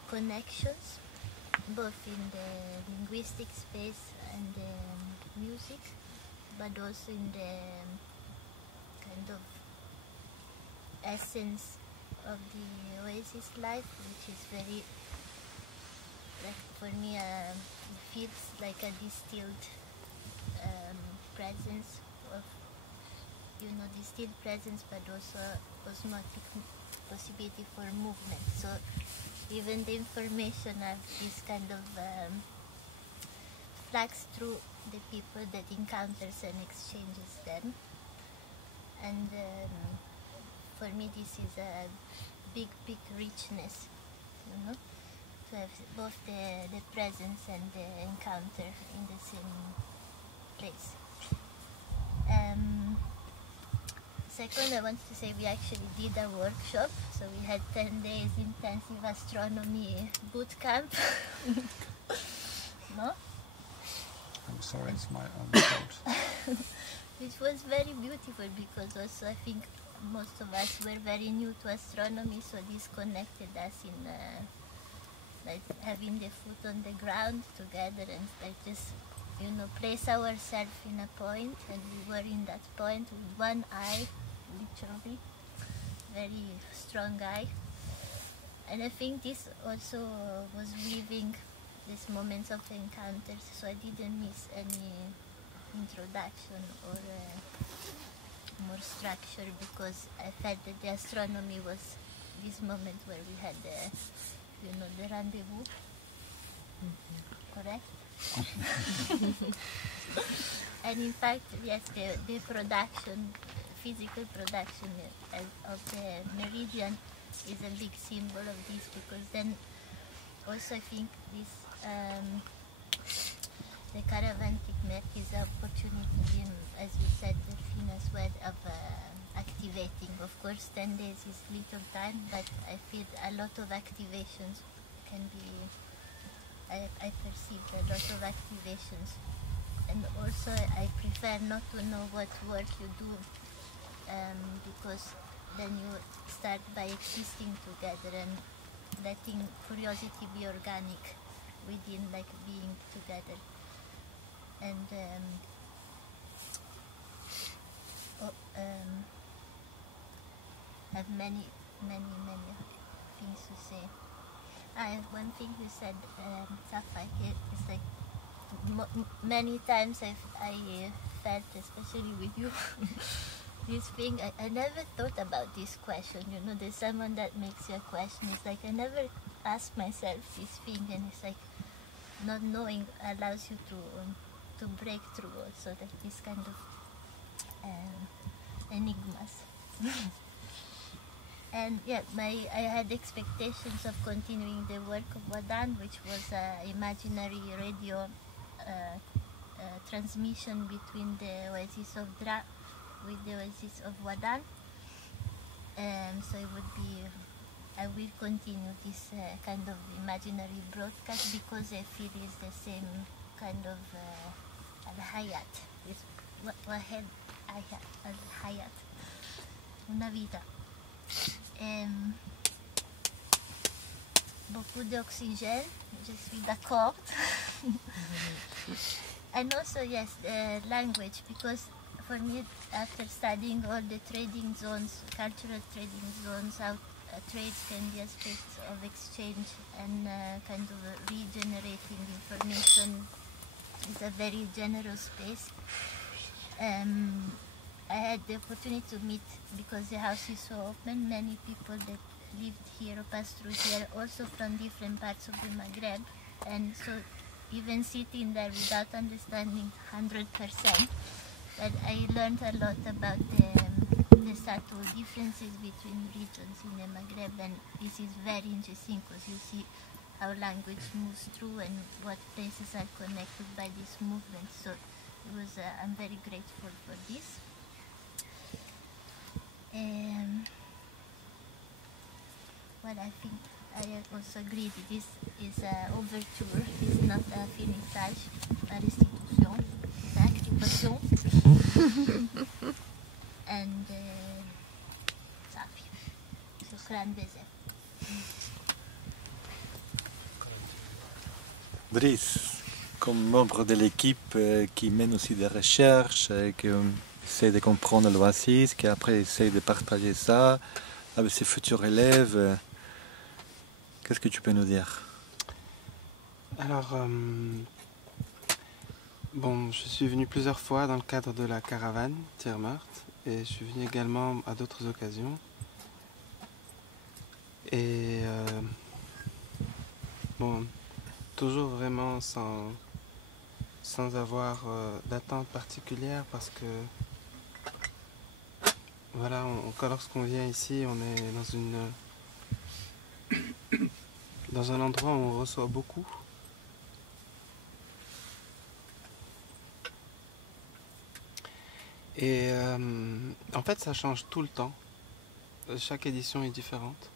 connections, both in the linguistic space and the music, but also in the kind of essence of the Oasis life, which is very, like, for me, it feels like a distilled presence of, distilled presence, but also osmotic possibility for movement. So even the information of this kind of flux through the people that encounters and exchanges them. And for me this is a big richness, to have both the presence and the encounter in the same place. Second, I want to say we actually did a workshop, so we had 10 days intensive astronomy boot camp. No? I'm sorry, it's my own fault. Which was very beautiful because also I think most of us were very new to astronomy, so this connected us in like having the foot on the ground together and like just place ourselves in a point, and we were in that point with one eye, literally, very strong eye. And I think this also was weaving these moments of encounters, so I didn't miss any introduction or more structure, because I felt that the astronomy was this moment where we had the rendezvous. Correct? And in fact, yes, the production, physical production of the meridian is a big symbol of this, because then also I think this the Caravantic map is an opportunity, as you said, Delphine, as well, of activating. Of course, 10 days is little time, but I feel a lot of activations can be, I perceive a lot of activations. And also I prefer not to know what work you do, because then you start by existing together and letting curiosity be organic within, like, being together. And have many things to say. One thing you said, Safa, is like many times I felt, especially with you, this thing. I never thought about this question. There's someone that makes you a question. It's like I never asked myself this thing, and it's like not knowing allows you to break through also, like this kind of enigmas. And yeah, I had expectations of continuing the work of Wadan, which was an imaginary radio transmission between the Oasis of Dra with the Oasis of Wadan. So it would be, I will continue this kind of imaginary broadcast, because I feel it's the same kind of al-hayat. It's wahed al-hayat, una vida. Beaucoup d'oxygène, je suis d'accord. And also, yes, language, because for me, after studying all the trading zones, cultural trading zones, how trades can be aspects of exchange and kind of regenerating information, is a very generous space. I had the opportunity to meet, because the house is so open, many people that lived here or passed through here, also from different parts of the Maghreb. And so even sitting there without understanding 100%, but I learned a lot about the subtle differences between regions in the Maghreb, and this is very interesting because you see how language moves through and what places are connected by this movement. So it was, I'm very grateful for this. well, I think I also agree that this is an overture, it's not a finissage, a restitution, activation. And صافي. شكرا بزاف. Brice, comme membre de l'équipe qui mène aussi des recherches, qui essaie de comprendre l'Oasis, qui après essaie de partager ça avec ses futurs élèves, qu'est-ce que tu peux nous dire? Alors, bon, je suis venu plusieurs fois dans le cadre de la caravane Tiermaert et je suis venu également à d'autres occasions. Et bon, toujours vraiment sans avoir d'attente particulière parce que voilà, lorsqu'on vient ici, on est dans un endroit où on reçoit beaucoup. Et en fait, ça change tout le temps. Chaque édition est différente.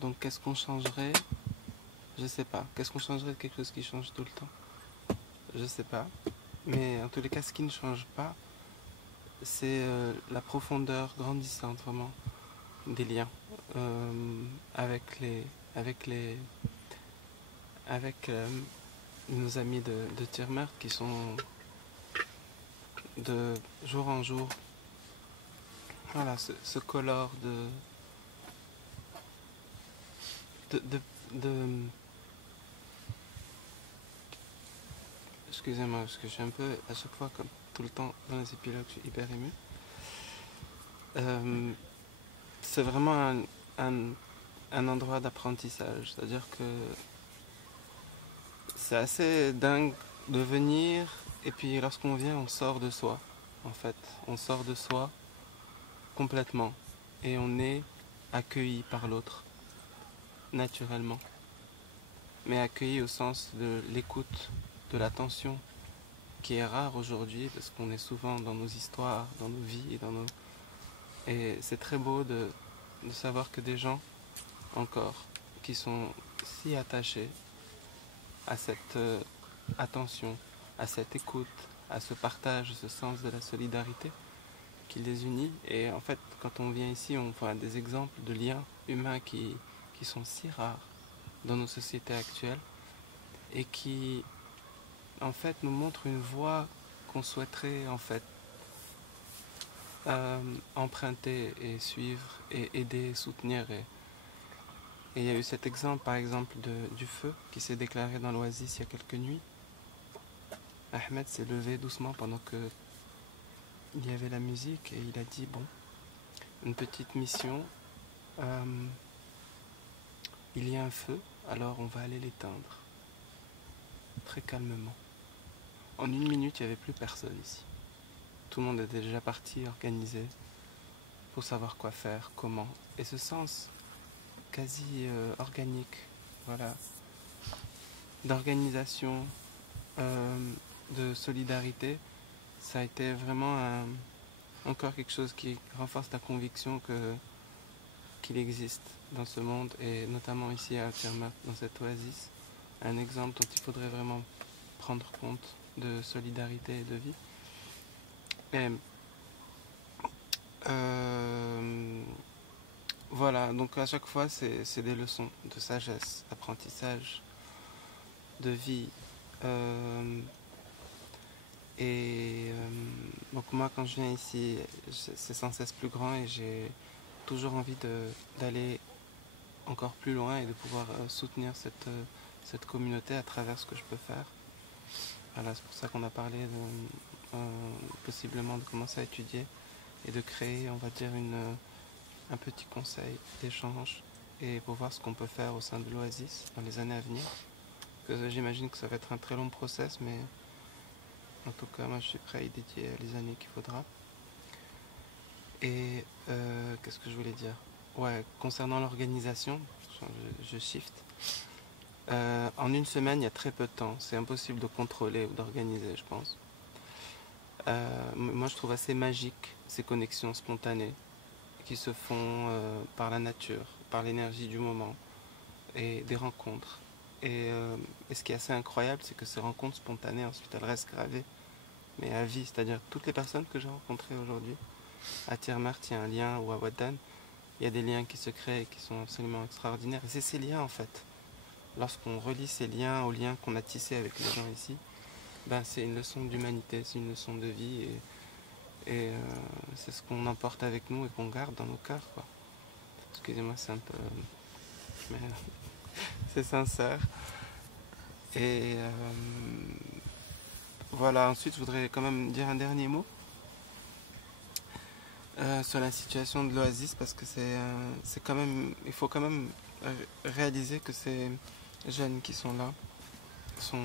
Donc, qu'est-ce qu'on changerait? Je sais pas. Qu'est-ce qu'on changerait de quelque chose qui change tout le temps? Je sais pas. Mais en tous les cas, ce qui ne change pas, c'est la profondeur grandissante, vraiment, des liens avec nos amis de Tiermaert qui sont de jour en jour, voilà, se colore excusez-moi, parce que je suis un peu, à chaque fois, comme tout le temps, dans les épilogues, je suis hyper ému. C'est vraiment un endroit d'apprentissage, c'est-à-dire que c'est assez dingue de venir, et puis lorsqu'on vient, on sort de soi, en fait. On sort de soi complètement, et on est accueilli par l'autre, naturellement. Mais accueilli au sens de l'écoute, de l'attention, qui est rare aujourd'hui, parce qu'on est souvent dans nos histoires, dans nos vies, et c'est très beau de savoir que des gens, encore, qui sont si attachés à cette attention, à cette écoute, à ce partage, ce sens de la solidarité qui les unit. Et en fait, quand on vient ici, on voit des exemples de liens humains qui sont si rares dans nos sociétés actuelles et qui, en fait, nous montrent une voie qu'on souhaiterait, en fait, emprunter et suivre et aider, soutenir. Et il y a eu cet exemple, par exemple, du feu qui s'est déclaré dans l'Oasis il y a quelques nuits. Ahmed s'est levé doucement pendant que il y avait la musique et il a dit, bon, une petite mission, il y a un feu, alors on va aller l'éteindre. Très calmement. En 1 minute, il n'y avait plus personne ici. Tout le monde était déjà parti, organisé, pour savoir quoi faire, comment. Et ce sens quasi organique, voilà, d'organisation, de solidarité, ça a été vraiment encore quelque chose qui renforce la conviction qu'il existe dans ce monde, et notamment ici à Tiermaert, dans cette oasis, un exemple dont il faudrait vraiment prendre compte de solidarité et de vie. Et voilà, donc à chaque fois c'est des leçons de sagesse, d'apprentissage, de vie. Donc moi quand je viens ici, c'est sans cesse plus grand et j'ai toujours envie d'aller encore plus loin et de pouvoir soutenir cette communauté à travers ce que je peux faire. Voilà, c'est pour ça qu'on a parlé possiblement de commencer à étudier et de créer, on va dire, un petit conseil d'échange et pour voir ce qu'on peut faire au sein de l'Oasis dans les années à venir. J'imagine que ça va être un très long process, mais en tout cas, moi je suis prêt à y dédier les années qu'il faudra. Et qu'est-ce que je voulais dire? Ouais, concernant l'organisation, je shift. En 1 semaine, il y a très peu de temps. C'est impossible de contrôler ou d'organiser, je pense. Moi, je trouve assez magique ces connexions spontanées qui se font par la nature, par l'énergie du moment et des rencontres. Et ce qui est assez incroyable, c'est que ces rencontres spontanées, ensuite, elles restent gravées, mais à vie. C'est-à-dire toutes les personnes que j'ai rencontrées aujourd'hui, à Tiermart, il y a un lien, ou à Wadan, il y a des liens qui se créent et qui sont absolument extraordinaires. Et c'est ces liens, en fait. Lorsqu'on relie ces liens aux liens qu'on a tissés avec les gens ici, ben, c'est une leçon d'humanité, c'est une leçon de vie, et c'est ce qu'on emporte avec nous et qu'on garde dans nos cœurs, quoi. Excusez-moi, c'est un peu... mais c'est sincère. Et voilà, ensuite je voudrais quand même dire un dernier mot sur la situation de l'Oasis, parce que c'est quand même, il faut quand même réaliser que ces jeunes qui sont là sont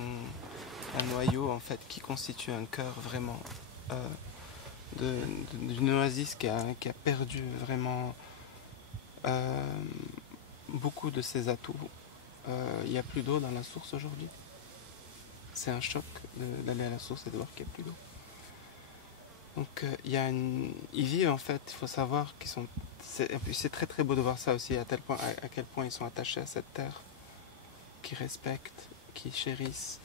un noyau, en fait, qui constitue un cœur vraiment d'une oasis qui a perdu vraiment beaucoup de ses atouts. Il n'y a plus d'eau dans la source aujourd'hui. C'est un choc d'aller à la source et de voir qu'il n'y a plus d'eau. Donc ils vivent, en fait, il faut savoir qu'ils sont... C'est très très beau de voir ça aussi, à quel point ils sont attachés à cette terre, qu'ils respectent, qu'ils chérissent.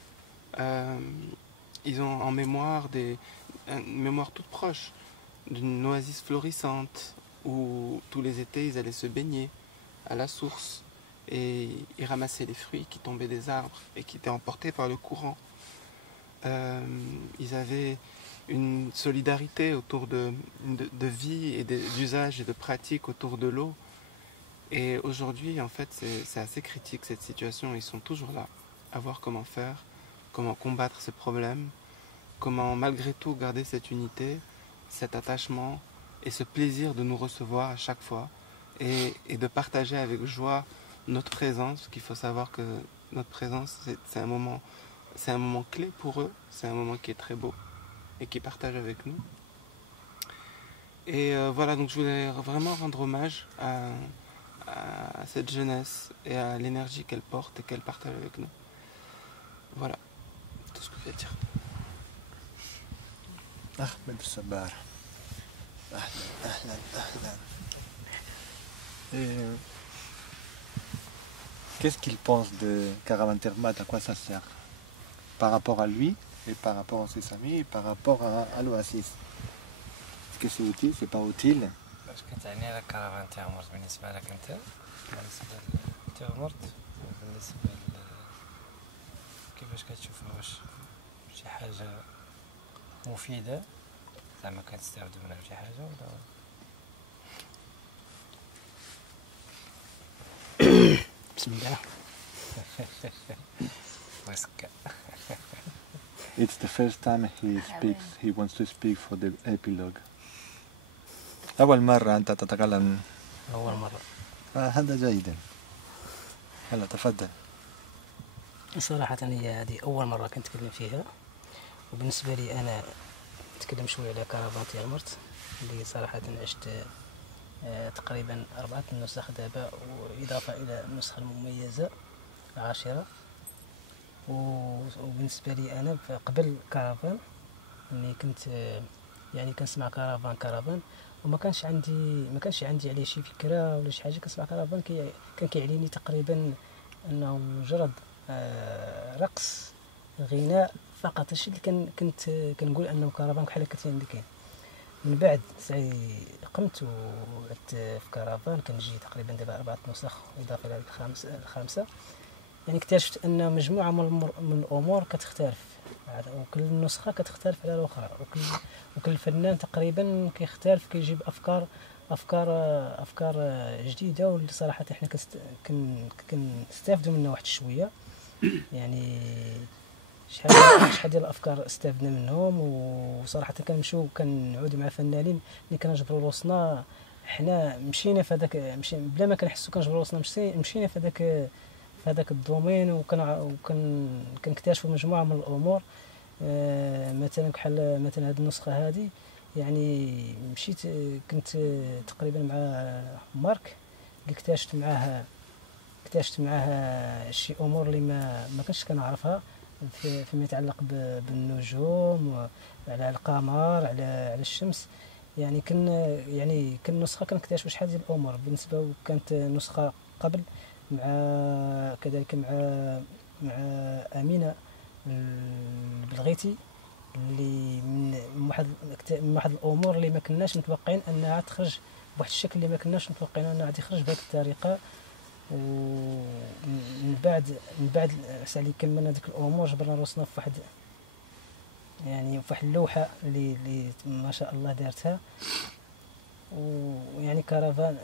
Ils ont en mémoire une mémoire toute proche d'une oasis florissante où tous les étés ils allaient se baigner à la source et ils ramassaient les fruits qui tombaient des arbres et qui étaient emportés par le courant. Ils avaient une solidarité autour de vie et d'usages et de pratiques autour de l'eau. Et aujourd'hui, en fait, c'est assez critique cette situation. Ils sont toujours là à voir comment faire, comment combattre ces problèmes, comment malgré tout garder cette unité, cet attachement et ce plaisir de nous recevoir à chaque fois et de partager avec joie notre présence. Qu'il faut savoir que notre présence, c'est un moment clé pour eux, c'est un moment qui est très beau et qui partagent avec nous. Et voilà, donc je voulais vraiment rendre hommage à cette jeunesse et à l'énergie qu'elle porte et qu'elle partage avec nous. Voilà, tout ce que je vais dire. Ahmed Sabar. Ahlan. Qu'est-ce qu'il pense de Caravan Termat? À quoi ça sert? Par rapport à lui, et par rapport à ses amis, et par rapport à l'Oasis. Est-ce que c'est utile? C'est pas utile? اش كتعني على كرفان تيغمرت بالنسبه لك انت؟ بالنسبه لتيغمرت بالنسبه كيفاش كتشوفها؟ واش شي حاجه مفيده زعما كنستافدوا منها شي حاجه ولا؟ بسم الله. It's the first time he wants to speak for the epilogue. أول مرة أنت تتكلم. أول مرة. هذا جيدا. هلا تفضل. صراحة هي هذه أول مرة كنت أتكلم فيها، وبالنسبة لي أنا أتكلم شوية على كرفان تيغمرت اللي صراحة عشت تقريبا 4 نسخ دابا، وإضافة إلى النسخة المميزة 10. وبالنسبة لي أنا قبل كرفان اني كنت يعني كنسمع كرفان وما كانش عندي عليه شي فكره ولا شي حاجه. كنسمع كرفان كان كيعليني تقريبا انه مجرد رقص غناء فقط. هادشي اللي كنت كنقول انه كرفان بحال هكا اللي كاين. من بعد قمت وعدت في كرفان، كنجي تقريبا دابا 4 نسخ اضافه الى الخامسه. يعني اكتشفت ان مجموعه من الامور كتختلف، وكل نسخه كتختلف على الاخرى، وكل فنان تقريبا كيختلف، كيجيب افكار جديده، واللي صراحه حنا كنستافدوا منها واحد شويه. يعني شحال ديال الافكار استفدنا منهم، وصراحه كنمشيو كنعودوا مع فنانين اللي كنجبروا راسنا حنا مشينا في هذاك بلا ما كنحسوا كنجبروا راسنا مشينا في هذاك الدومين، وكنكتشفوا مجموعه من الامور. مثلا بحال مثلا هذه النسخه هذه، يعني مشيت كنت تقريبا مع مارك اللي اكتشفت معاه شي امور اللي ما كنتش كنعرفها فيما يتعلق بالنجوم، على القمر، على الشمس. يعني كان نسخه كنكتشفوا شحال ديال الامور بالنسبه، وكانت نسخه قبل مع كذلك مع امينه البلغيتي، اللي من واحد الامور اللي ما كناش متوقعين انها تخرج بواحد الشكل اللي ما كناش متوقعين انها غادي تخرج بهذه الطريقه. ومن بعد ساعه اللي كملنا ديك الامور جبرنا روسنا في واحد اللوحه اللي ما شاء الله دارتها. ويعني كارفان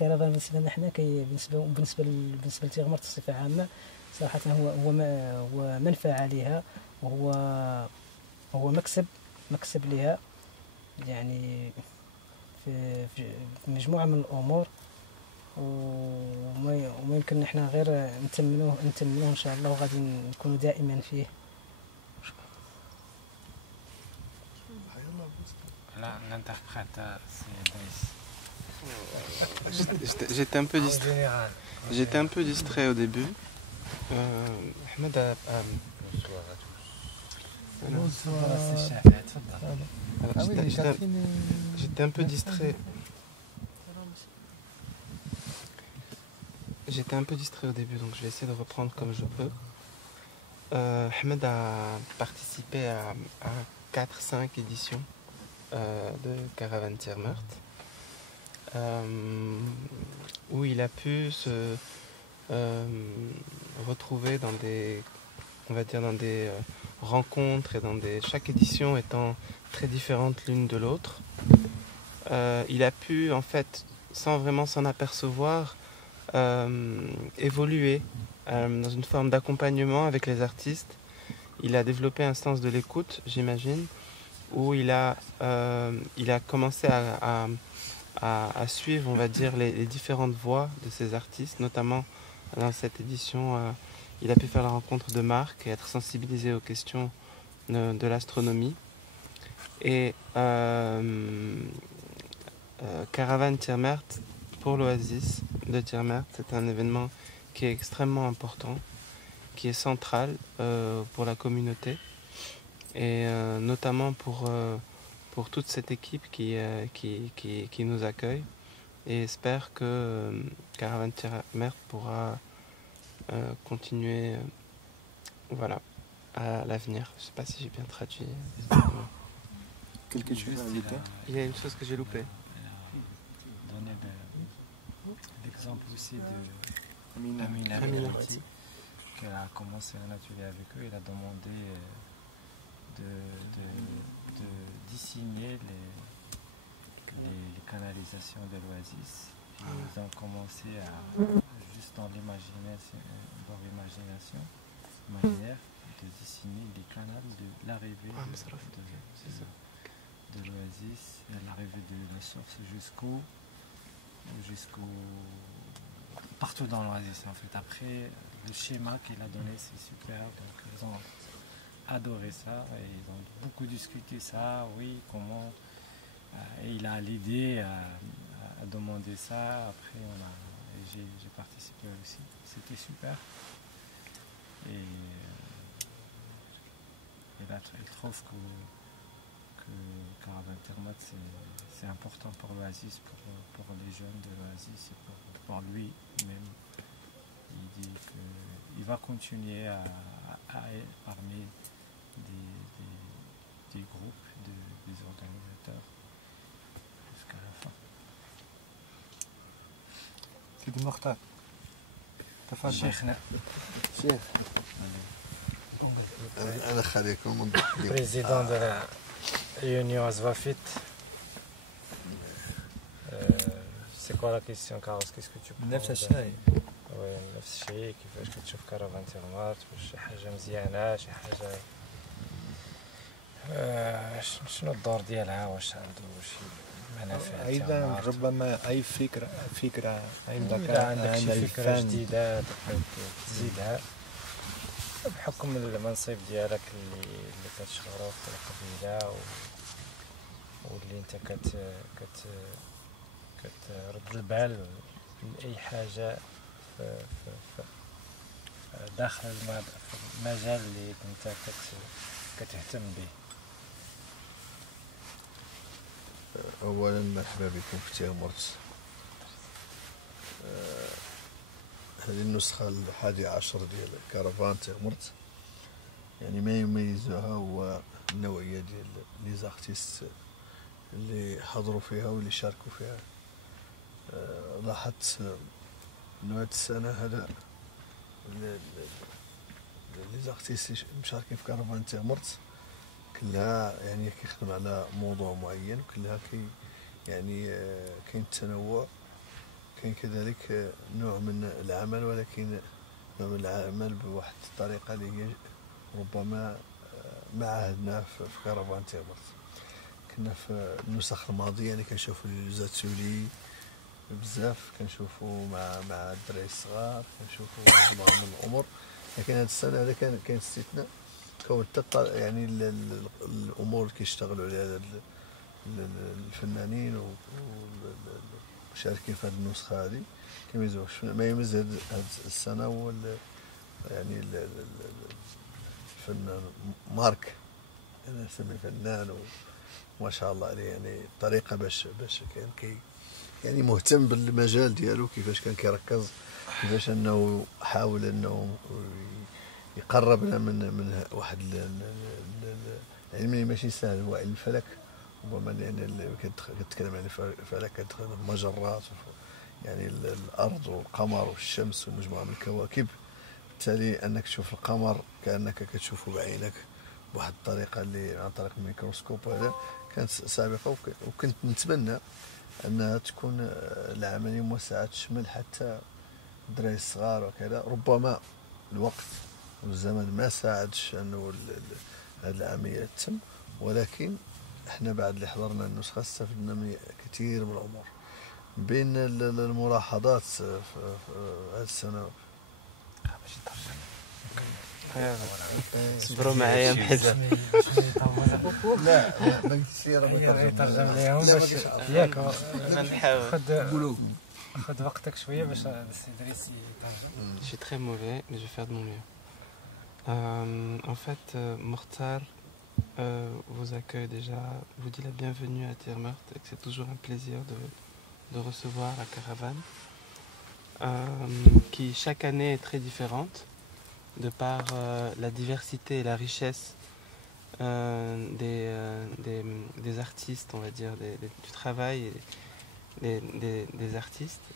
بالنسبه لنا حنا بالنسبه لتيغمرت بصفه عامه صراحه هو منفعه ليها، وهو مكسب ليها، يعني في مجموعه من الامور. وما يمكن احنا غير نتمنوه ان شاء الله، وغادي نكونوا دائما فيه. لا l'interprète J'étais un peu distrait au début. Ahmed a... J'étais un peu distrait. J'étais un peu distrait au début, donc je vais essayer de reprendre comme je peux. Ahmed a participé à 4-5 éditions de Caravane Tiermeurthe, où il a pu se retrouver dans des, rencontres et chaque édition étant très différente l'une de l'autre. Il a pu, en fait, sans vraiment s'en apercevoir, évoluer dans une forme d'accompagnement avec les artistes. Il a développé un sens de l'écoute, j'imagine, où il a commencé à suivre, on va dire, les différentes voix de ces artistes, notamment dans cette édition. Il a pu faire la rencontre de Marc et être sensibilisé aux questions de l'astronomie. Et Caravane Tiermeurthe, pour l'Oasis de Tiermeurthe, c'est un événement qui est extrêmement important, qui est central pour la communauté, et notamment pour toute cette équipe qui nous accueille, et espère que Caravane Tiermeurthe pourra continuer à l'avenir. Je ne sais pas si j'ai bien traduit. Quelque chose à ajouter? Il y a une chose que j'ai loupée. Donner l'exemple aussi de Amina, qu'elle a commencé un atelier avec eux. Elle a demandé de dessiner les canalisations de l'Oasis. Ils ont commencé juste dans l'imagination imaginaire, de dessiner les canaux de l'arrivée de l'Oasis, et l'arrivée de la source jusqu'au partout dans l'Oasis en fait. Après, le schéma qu'il a donné, c'est super, donc ils ont adoré ça et ils ont beaucoup discuté ça, oui, comment, et il a l'idée à demander ça. Après j'ai participé aussi, c'était super. Et là, il trouve que Caravane Tiermeurthe c'est important pour l'Oasis, pour les jeunes de l'Oasis et pour lui-même. Il dit qu'il va continuer à parmi des groupes, des organisateurs jusqu'à la fin. C'est Mokhtar. شيخنا أنا خليكم président de la réunion Azwafit. C'est quoi la question, Carlos? Qu'est-ce que tu penses? نفس الشيء. وي نفس الشيء. كيفاش كتشوف كارفان تيرمارت؟ واش شي حاجة مزيانة، شي حاجة شنو الدور ديالها؟ واش عنده شي منافع؟ أيضا ربما أي فكرة عندك، إذا عندك شي فكرة جديدة تحب تزيدها بحكم المنصب ديالك اللي كتشغلو في القبيلة، واللي انت كترد البال لأي حاجة في داخل المجال اللي انت كتهتم به؟ اولا مرحبا بكم في تيغمرت. هذه النسخة 11 ديال كارفان تيغمرت. يعني ما يميزها هو النوعية ديال لي زارتيست اللي حضروا فيها واللي شاركوا فيها. لاحظت انه هاد السنة هذا لي زارتيست مشاركين في كارفان تيغمرت كلها يعني كيخدم على موضوع معين، وكلها يعني كاين التنوع، كاين كذلك نوع من العمل، ولكن نوع من العمل بواحد الطريقة اللي هي ربما ما عهدناه في كارفان تيغمرت. كنا في النسخ الماضية يعني كنشوفوا لي زاتولي بزاف، كنشوفوا مع الدراري الصغار، كنشوفوا مجموعة من الأمور. لكن هذه السنة هذا كان استثناء، كون يعني الأمور اللي كيشتغلوا عليها الفنانين والمشاركين في هذه النسخة هذه كيميزوش. ما يميز هذه السنة هو يعني الفنان مارك، أنا نسميه فنان وما شاء الله عليه، يعني الطريقة باش كان يعني مهتم بالمجال ديالو، كيفاش كان كيركز، كيفاش انه حاول انه يقربنا من واحد العلم اللي ماشي سهل، هو علم الفلك. ربما لان كتكلم عن الفلك كتدخل المجرات، يعني الارض والقمر والشمس ومجموعه من الكواكب، بالتالي انك تشوف القمر كانك كتشوفه بعينك بواحد الطريقه اللي عن طريق الميكروسكوب. هذا كانت سابقه، وكنت نتمنى انها تكون العمليه موسعه تشمل حتى الدراري الصغار وكذا. ربما الوقت والزمن ما ساعدش انه هذه العمليه تتم، ولكن احنا بعد اللي حضرنا النسخه استفدنا من كثير من الامور. بين الملاحظات في هذه السنه صبروا معايا بحيث لا ما يترجم لهم باش ياك نحاول. خذ وقتك شويه باش السي دريس يترجم. Je suis très mauvais, mais je vais faire de mon mieux. En fait, Mortar vous accueille déjà, vous dit la bienvenue à Tiermeurt et que c'est toujours un plaisir de recevoir la caravane qui chaque année est très différente de par la diversité et la richesse des artistes, on va dire, du travail des artistes.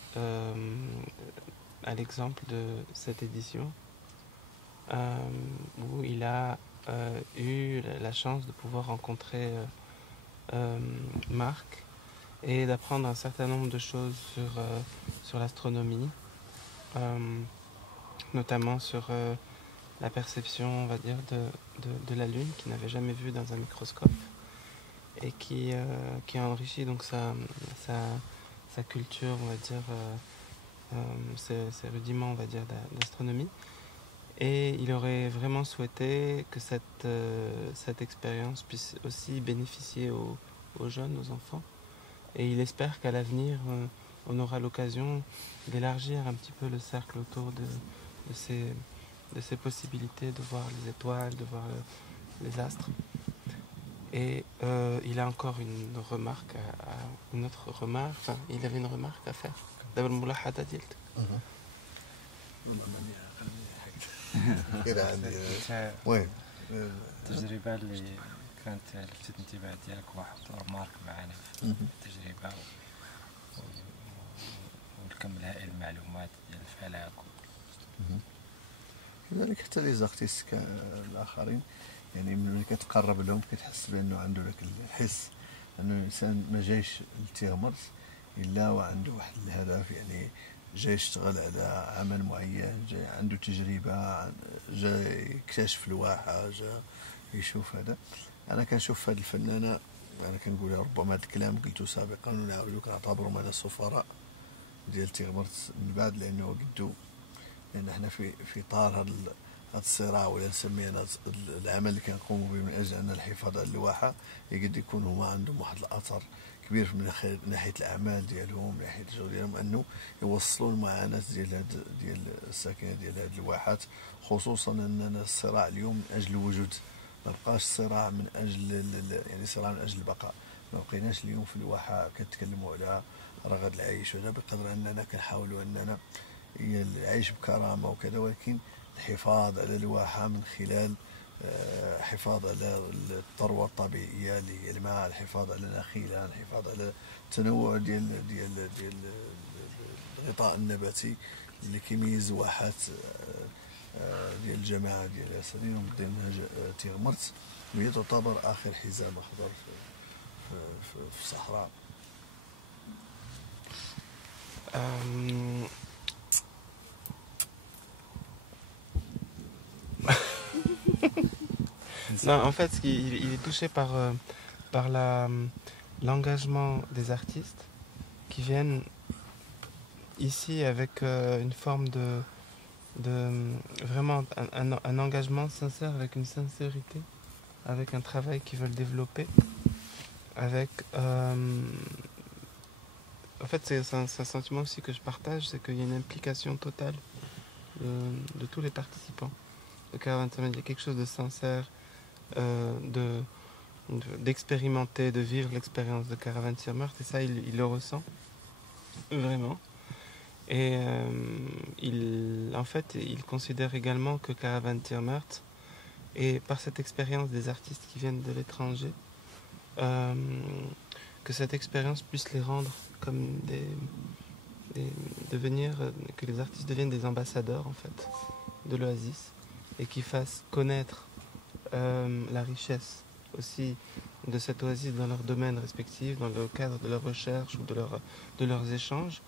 À l'exemple de cette édition où il a eu la chance de pouvoir rencontrer Marc et d'apprendre un certain nombre de choses sur l'astronomie, notamment sur la perception, on va dire, de la Lune qu'il n'avait jamais vue dans un microscope et qui a enrichi donc sa culture, on va dire, ses rudiments, on va dire, d'astronomie. Et il aurait vraiment souhaité que cette expérience puisse aussi bénéficier aux jeunes, aux enfants. Et il espère qu'à l'avenir, on aura l'occasion d'élargir un petit peu le cercle autour de ces possibilités de voir les étoiles, de voir les astres. Et il a encore une autre remarque, enfin, il avait une remarque à faire. دابا الملاحظة ديالتك. وين التجربة اللي كانت لفتت الانتباه ديالك، واحد مارك معنا في التجربة والكم الهائل المعلومات ديال الفلك. كذلك حتى لي زارتيست الاخرين، يعني ملي كتقرب لهم كتحس بانه عنده ذاك الحس انه الانسان ما جايش لتيغمرت الا وعنده واحد الهدف، يعني جاي يشتغل على عمل معين، جاي عنده تجربه، جاي يكتشف الواحه، جاي يشوف هذا. انا كنشوف هذه الفنانه، انا كنقول ربما هذا الكلام قلته سابقا ونعاودو، كنعتبرهم انا السفراء ديال تيغمرت من بعد، لانه قدو، لان احنا في اطار هذا الصراع، ولا نسميه انا العمل اللي كنقوموا به من اجل ان الحفاظ على الواحه، يقد يكون هما عندهم واحد الاثر كبير من ناحيه الاعمال ديالهم، من ناحيه الشغل ديالهم، انه يوصلوا المعاناه ديال الساكنه ديال هذه الواحات، خصوصا اننا الصراع اليوم من اجل الوجود ما بقاش صراع من اجل يعني صراع من اجل البقاء. ما بقيناش اليوم في الواحه كنتكلموا على رغد العيش ولا بقدر اننا كنحاولوا اننا العيش بكرامه وكذا، ولكن الحفاظ على الواحه من خلال حفاظ على الثروه الطبيعيه اللي هي الماء، الحفاظ على النخيل، الحفاظ على التنوع ديال الغطاء النباتي اللي كيميز واحات ديال الجماعه ديال الاسرين ومدير منها تيغمرت، وهي تعتبر اخر حزام اخضر في الصحراء. Non, en fait, il est touché par l'engagement des artistes qui viennent ici avec une forme de vraiment un engagement sincère, avec une sincérité, avec un travail qu'ils veulent développer, avec en fait c'est un sentiment aussi que je partage, c'est qu'il y a une implication totale de tous les participants de Caravan Tier Meurthe. Il y a quelque chose de sincère, d'expérimenter, de vivre l'expérience de Caravan Tier Meurthe, et ça il le ressent vraiment. Et en fait, il considère également que Caravan Tier Meurthe, et par cette expérience des artistes qui viennent de l'étranger, que cette expérience puisse les rendre comme que les artistes deviennent des ambassadeurs en fait de l'Oasis, et qui fassent connaître la richesse aussi de cette oasis dans leurs domaines respectifs, dans le cadre de leurs recherches ou de leurs échanges.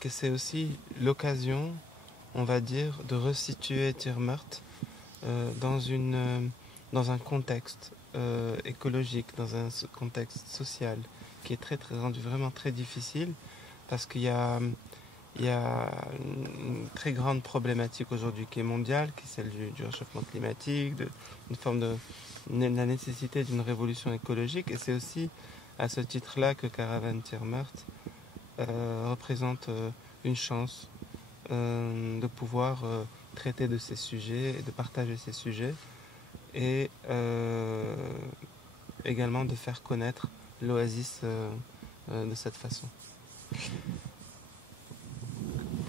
Que c'est aussi l'occasion, on va dire, de resituer Tier Meurthe dans un contexte écologique, dans un contexte social qui est rendu vraiment très difficile, parce qu'il y a une très grande problématique aujourd'hui qui est mondiale, qui est celle du réchauffement climatique, la nécessité d'une révolution écologique. Et c'est aussi à ce titre-là que Caravan Tier Meurthe représente une chance de pouvoir traiter de ces sujets et de partager ces sujets, et également de faire connaître l'Oasis de cette façon.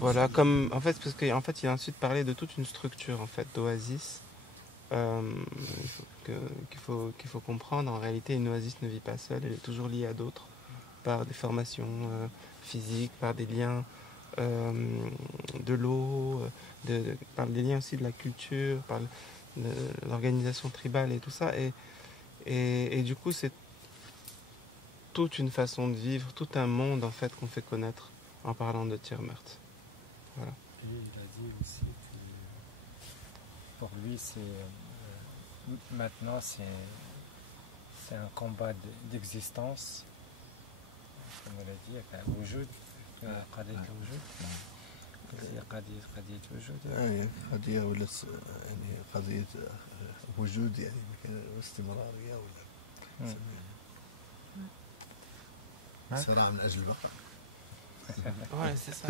Voilà, comme en fait, parce qu'en fait, il a ensuite parlé de toute une structure en fait d'Oasis qu'il faut comprendre. En réalité, une oasis ne vit pas seule, elle est toujours liée à d'autres, par des formations physiques, par des liens de l'eau, par des liens aussi de la culture, par l'organisation tribale et tout ça. Et du coup, c'est toute une façon de vivre, tout un monde en fait qu'on fait connaître en parlant de Tier Meurthe. Voilà. Et il a dit aussi que pour lui, maintenant c'est un combat d'existence, comme on l'a dit, وجود قضية الوجود، قضية وجود يعني قضية ولات يعني قضية وجود، يعني استمرارية ولا صراع من أجل البقاء. Ouais, c'est ça.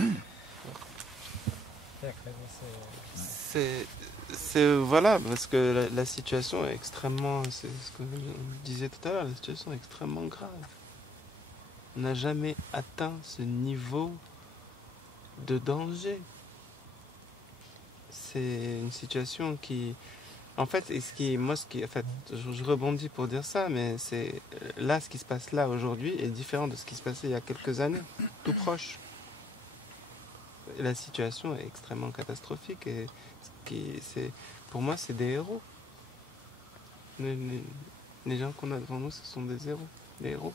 C'est voilà, parce que la situation est extrêmement, c'est ce que je disais tout à l'heure, la situation est extrêmement grave. On n'a jamais atteint ce niveau de danger. C'est une situation qui, en fait, je rebondis pour dire ça, mais c'est là, ce qui se passe là aujourd'hui est différent de ce qui se passait il y a quelques années, tout proche. La situation est extrêmement catastrophique, et pour moi, c'est des héros. Les gens qu'on a devant nous, ce sont des héros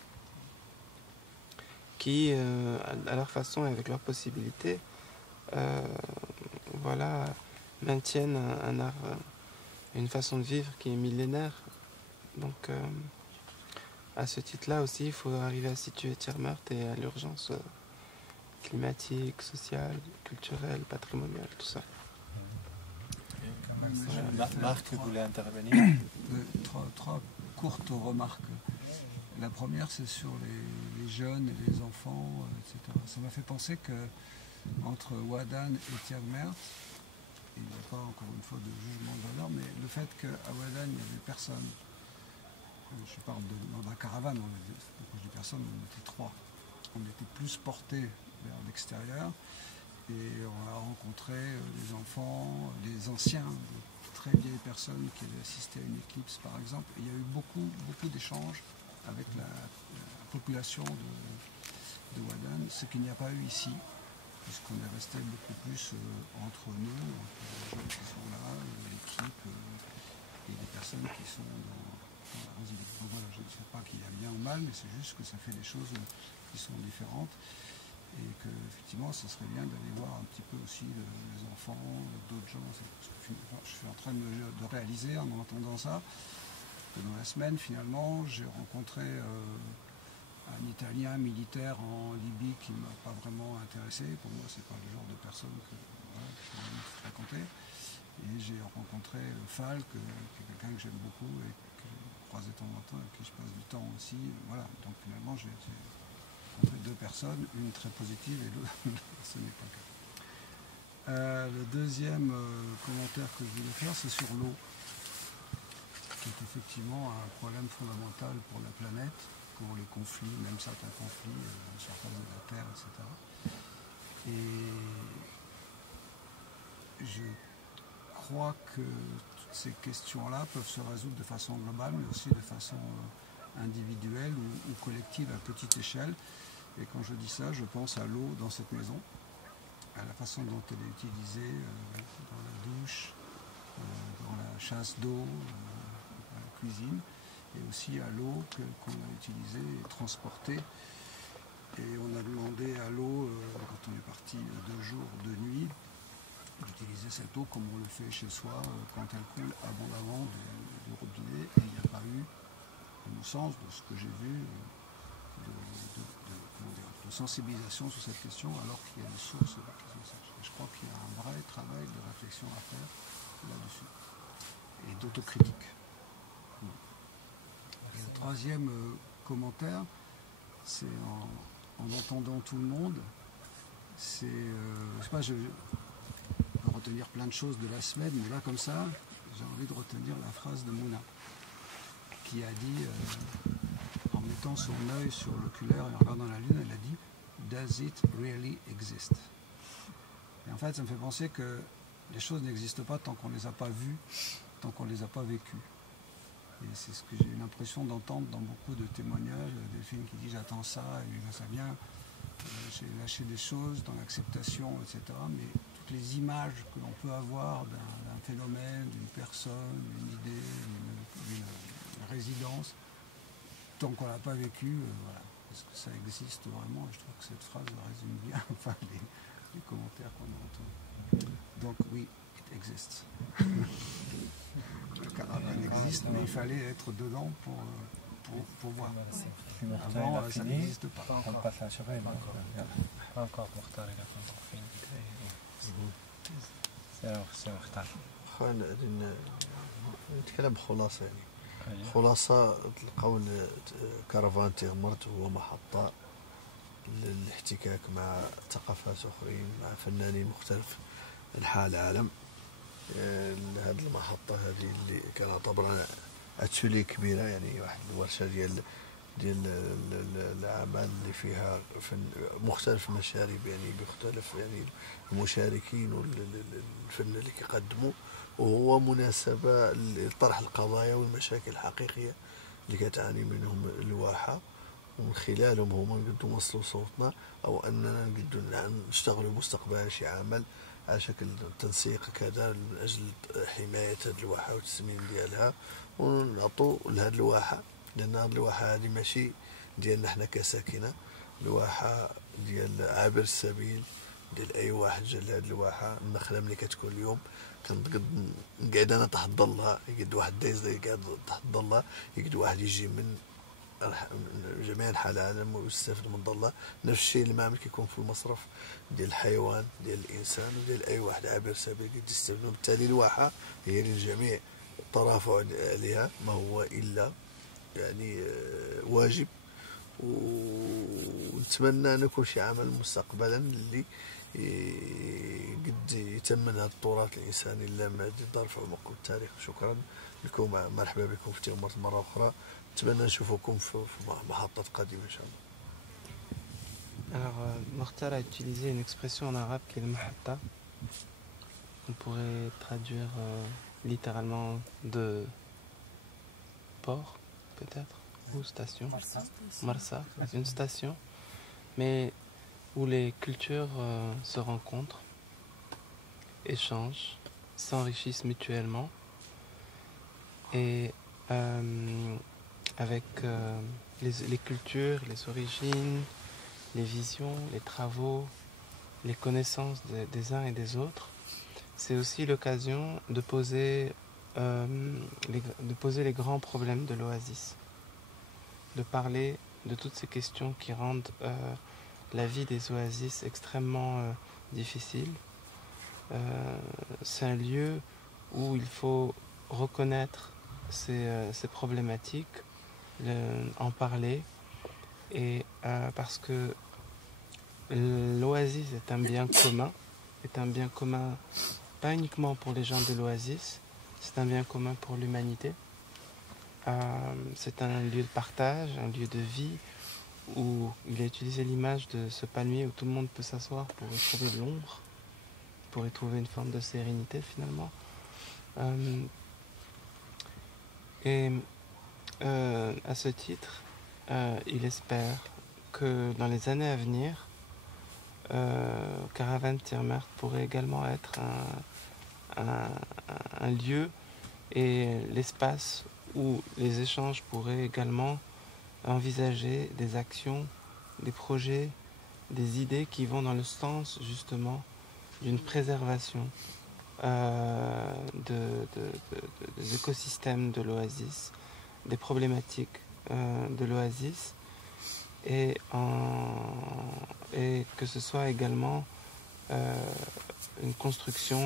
qui, à leur façon et avec leurs possibilités, maintiennent un art, une façon de vivre qui est millénaire. Donc, à ce titre-là aussi, il faut arriver à situer Tier Meurthe et à l'urgence climatique, sociale, culturelle, patrimoniale, tout ça. Marc voulait intervenir. Trois courtes remarques. La première, c'est sur les jeunes et les enfants, etc. Ça m'a fait penser que entre Ouadane et Tier Meurthe, il n'y a pas encore une fois de jugement de valeur, mais le fait qu'à Wadan, il n'y avait personne, je parle dans la caravane, quand je dis personne, on était 3. On était plus portés vers l'extérieur et on a rencontré des enfants, des anciens, de très vieilles personnes qui avaient assisté à une éclipse par exemple. Et il y a eu beaucoup d'échanges avec la population de Wadan, ce qu'il n'y a pas eu ici, puisqu'on est resté beaucoup plus entre nous, entre les gens qui sont là, l'équipe et les personnes qui sont dans la résidence. Donc voilà, je ne sais pas qu'il y a bien ou mal, mais c'est juste que ça fait des choses qui sont différentes et que effectivement, ça serait bien d'aller voir un petit peu aussi les enfants, d'autres gens. Je suis en train de réaliser en entendant ça que dans la semaine, finalement, j'ai rencontré un Italien militaire en Libye qui ne m'a pas vraiment intéressé. Pour moi, c'est pas le genre de personne que j'ai envie de fréquenter. Et j'ai rencontré Falk, qui est quelqu'un que j'aime beaucoup et que je croise de temps en temps, avec qui je passe du temps aussi. Voilà. Donc finalement, j'ai rencontré 2 personnes, une très positive et l'autre, ce n'est pas le cas. Le deuxième commentaire que je voulais faire, c'est sur l'eau, qui est effectivement un problème fondamental pour la planète, pour les conflits, même certains conflits sur la surface de la Terre, etc. Et je crois que toutes ces questions-là peuvent se résoudre de façon globale, mais aussi de façon individuelle ou collective à petite échelle. Et quand je dis ça, je pense à l'eau dans cette maison, à la façon dont elle est utilisée dans la douche, dans la chasse d'eau, dans la cuisine, et aussi à l'eau qu'on a utilisée et transportée. Et on a demandé à l'eau, quand on est parti 2 jours, 2 nuits, d'utiliser cette eau comme on le fait chez soi, quand elle coule abondamment du robinet. Et il n'y a pas eu, à mon sens, de ce que j'ai vu, de sensibilisation sur cette question, alors qu'il y a des sources qui sont sages. Je crois qu'il y a un vrai travail de réflexion à faire là-dessus, et d'autocritique. Et le troisième commentaire, c'est en entendant tout le monde, c'est, je sais pas, je peux retenir plein de choses de la semaine, mais là comme ça, j'ai envie de retenir la phrase de Mouna, qui a dit, en mettant son œil sur l'oculaire et en regardant la lune, elle a dit « Does it really exist ?» Et en fait, ça me fait penser que les choses n'existent pas tant qu'on ne les a pas vues, tant qu'on ne les a pas vécues. Et c'est ce que j'ai eu l'impression d'entendre dans beaucoup de témoignages, des films qui disent « J'attends ça, et ça vient, j'ai lâché des choses dans l'acceptation, etc. » Mais toutes les images que l'on peut avoir d'un phénomène, d'une personne, d'une idée, d'une résidence, tant qu'on ne l'a pas vécu, voilà. Est-ce que ça existe vraiment? Et je trouve que cette phrase résume bien enfin, les commentaires qu'on a entendus. Donc oui, it exists. La caravane existe, mais il fallait être dedans pour voir. Avant, ça n'existe pas. On passe à cheval. Pas encore Mokhtar, il a pas encore fini. C'est Mokhtar. نتكلم بخلاصة يعني خلاصة القول كارفان تيغمرت هو محطة للاحتكاك مع ثقافات أخرين مع فنانين مختلف أنحاء العالم. هذه المحطة هذه اللي كنعتبرها اتولي كبيرة، يعني واحد الورشة ديال الأعمال اللي فيها مختلف المشارب، يعني بمختلف يعني المشاركين والفن اللي كيقدموا، وهو مناسبة لطرح القضايا والمشاكل الحقيقية اللي كتعاني منهم الواحة، ومن خلالهم هما نقدروا نوصلوا صوتنا، أو أننا نقدروا نشتغلوا مستقبلا شي عمل على شكل تنسيق كذا من أجل حماية هذه الواحة والتسمين ديالها، ونعطوا لهذه الواحة، لأن هذه الواحة هذه ماشي ديالنا حنا كساكنة، الواحة ديال عابر السبيل، ديال أي واحد جا لهذه الواحة. النخلة ملي كتكون اليوم نقعد أنا تحت ظلها، يقعد واحد دايز يقعد تحت ظلها، يقعد واحد يجي من جميع أنحاء العالم ويستافد من ظلها. نفس الشيء المعمل كيكون في المصرف ديال الحيوان ديال الإنسان وديال أي واحد عابر سبيل يقعد يستافد. بالتالي الواحة هي للجميع، الترافع عليها ما هو إلا يعني واجب، ونتمنى أن يكون شي عمل مستقبلا اللي قد يتمن هذا التراث الانساني اللامع دار في عمق التاريخ. شكرا لكم، مرحبا بكم في تيغمرت مره اخرى. نتمنى نشوفكم في محطات قادمه ان شاء الله. Alors, Mokhtar a utilisé une expression en arabe qui est le mahatta. On pourrait traduire littéralement de port, peut-être, ou station. Marsa, une station, mais où les cultures se rencontrent, échangent, s'enrichissent mutuellement, et avec les cultures, les origines, les visions, les travaux, les connaissances des uns et des autres, c'est aussi l'occasion de poser les grands problèmes de l'oasis, de parler de toutes ces questions qui rendent la vie des oasis extrêmement difficile. C'est un lieu où il faut reconnaître ces problématiques, en parler, et parce que l'oasis est un bien commun, pas uniquement pour les gens de l'oasis, c'est un bien commun pour l'humanité. C'est un lieu de partage, un lieu de vie, où il a utilisé l'image de ce palmier où tout le monde peut s'asseoir pour y trouver de l'ombre, pour y trouver une forme de sérénité finalement. À ce titre, il espère que dans les années à venir, Caravane Tiermert pourrait également être un lieu et l'espace où les échanges pourraient également envisager des actions, des projets, des idées qui vont dans le sens justement d'une préservation des écosystèmes de l'oasis, des problématiques de l'oasis, et que ce soit également une construction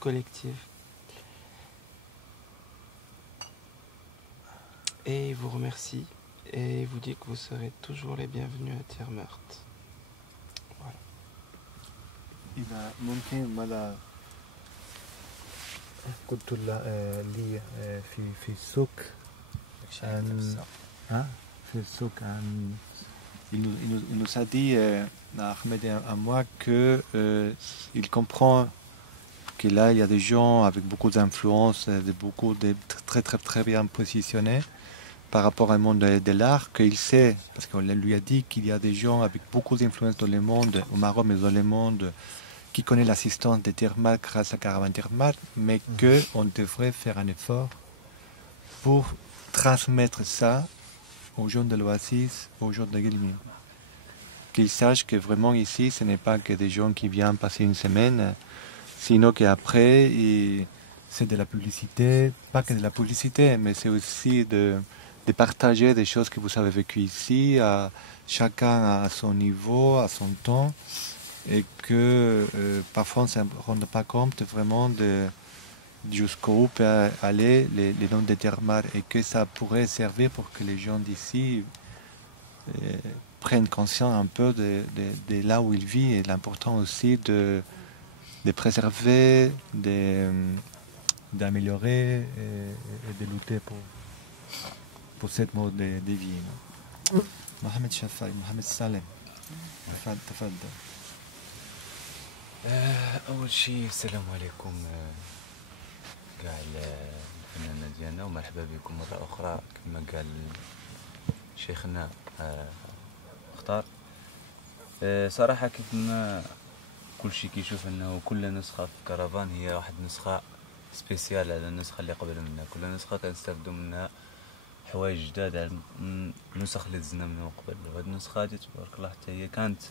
collective. Et il vous remercie et il vous dit que vous serez toujours les bienvenus à Tiermert. Voilà. إذا ممكن ماذا قلت لي في السوق في السوق il nous a dit Ahmed et à moi que il comprend que là il y a des gens avec beaucoup d'influence, beaucoup de très bien positionnés par rapport au monde de l'art, qu'il sait, parce qu'on lui a dit qu'il y a des gens avec beaucoup d'influence dans le monde, au Maroc mais dans le monde, qui connaissent l'assistance de Tiermert grâce à Caravane Tiermert, mais qu'on devrait faire un effort pour transmettre ça aux gens de l'Oasis, aux gens de Guelmim. Qu'ils sachent que vraiment ici, ce n'est pas que des gens qui viennent passer une semaine, sinon qu'après, c'est de la publicité, pas que de la publicité, mais c'est aussi de partager des choses que vous avez vécues ici, chacun à son niveau, à son temps, et que parfois on ne se rend pas compte vraiment de jusqu'où peut aller les noms de Tiermert, et que ça pourrait servir pour que les gens d'ici prennent conscience un peu de là où ils vivent, et l'important aussi de préserver, d'améliorer et de lutter pour cette mode de vie. Mohamed Shafai, Mohamed Salem, تفضل. أول شيء السلام عليكم كاع الفنانة ديالنا، ومرحبا بكم مرة أخرى كما قال شيخنا مختار. صراحة كيف ما كل شيء كيشوف أنه كل نسخة في كرفان هي واحد نسخة سبيسيال على النسخة اللي قبل منها، كل نسخة كنستافدوا منها حوايج جداد على النسخ اللي دزنا منهم قبل. وهاد النسخة هادي تبارك الله حتى هي كانت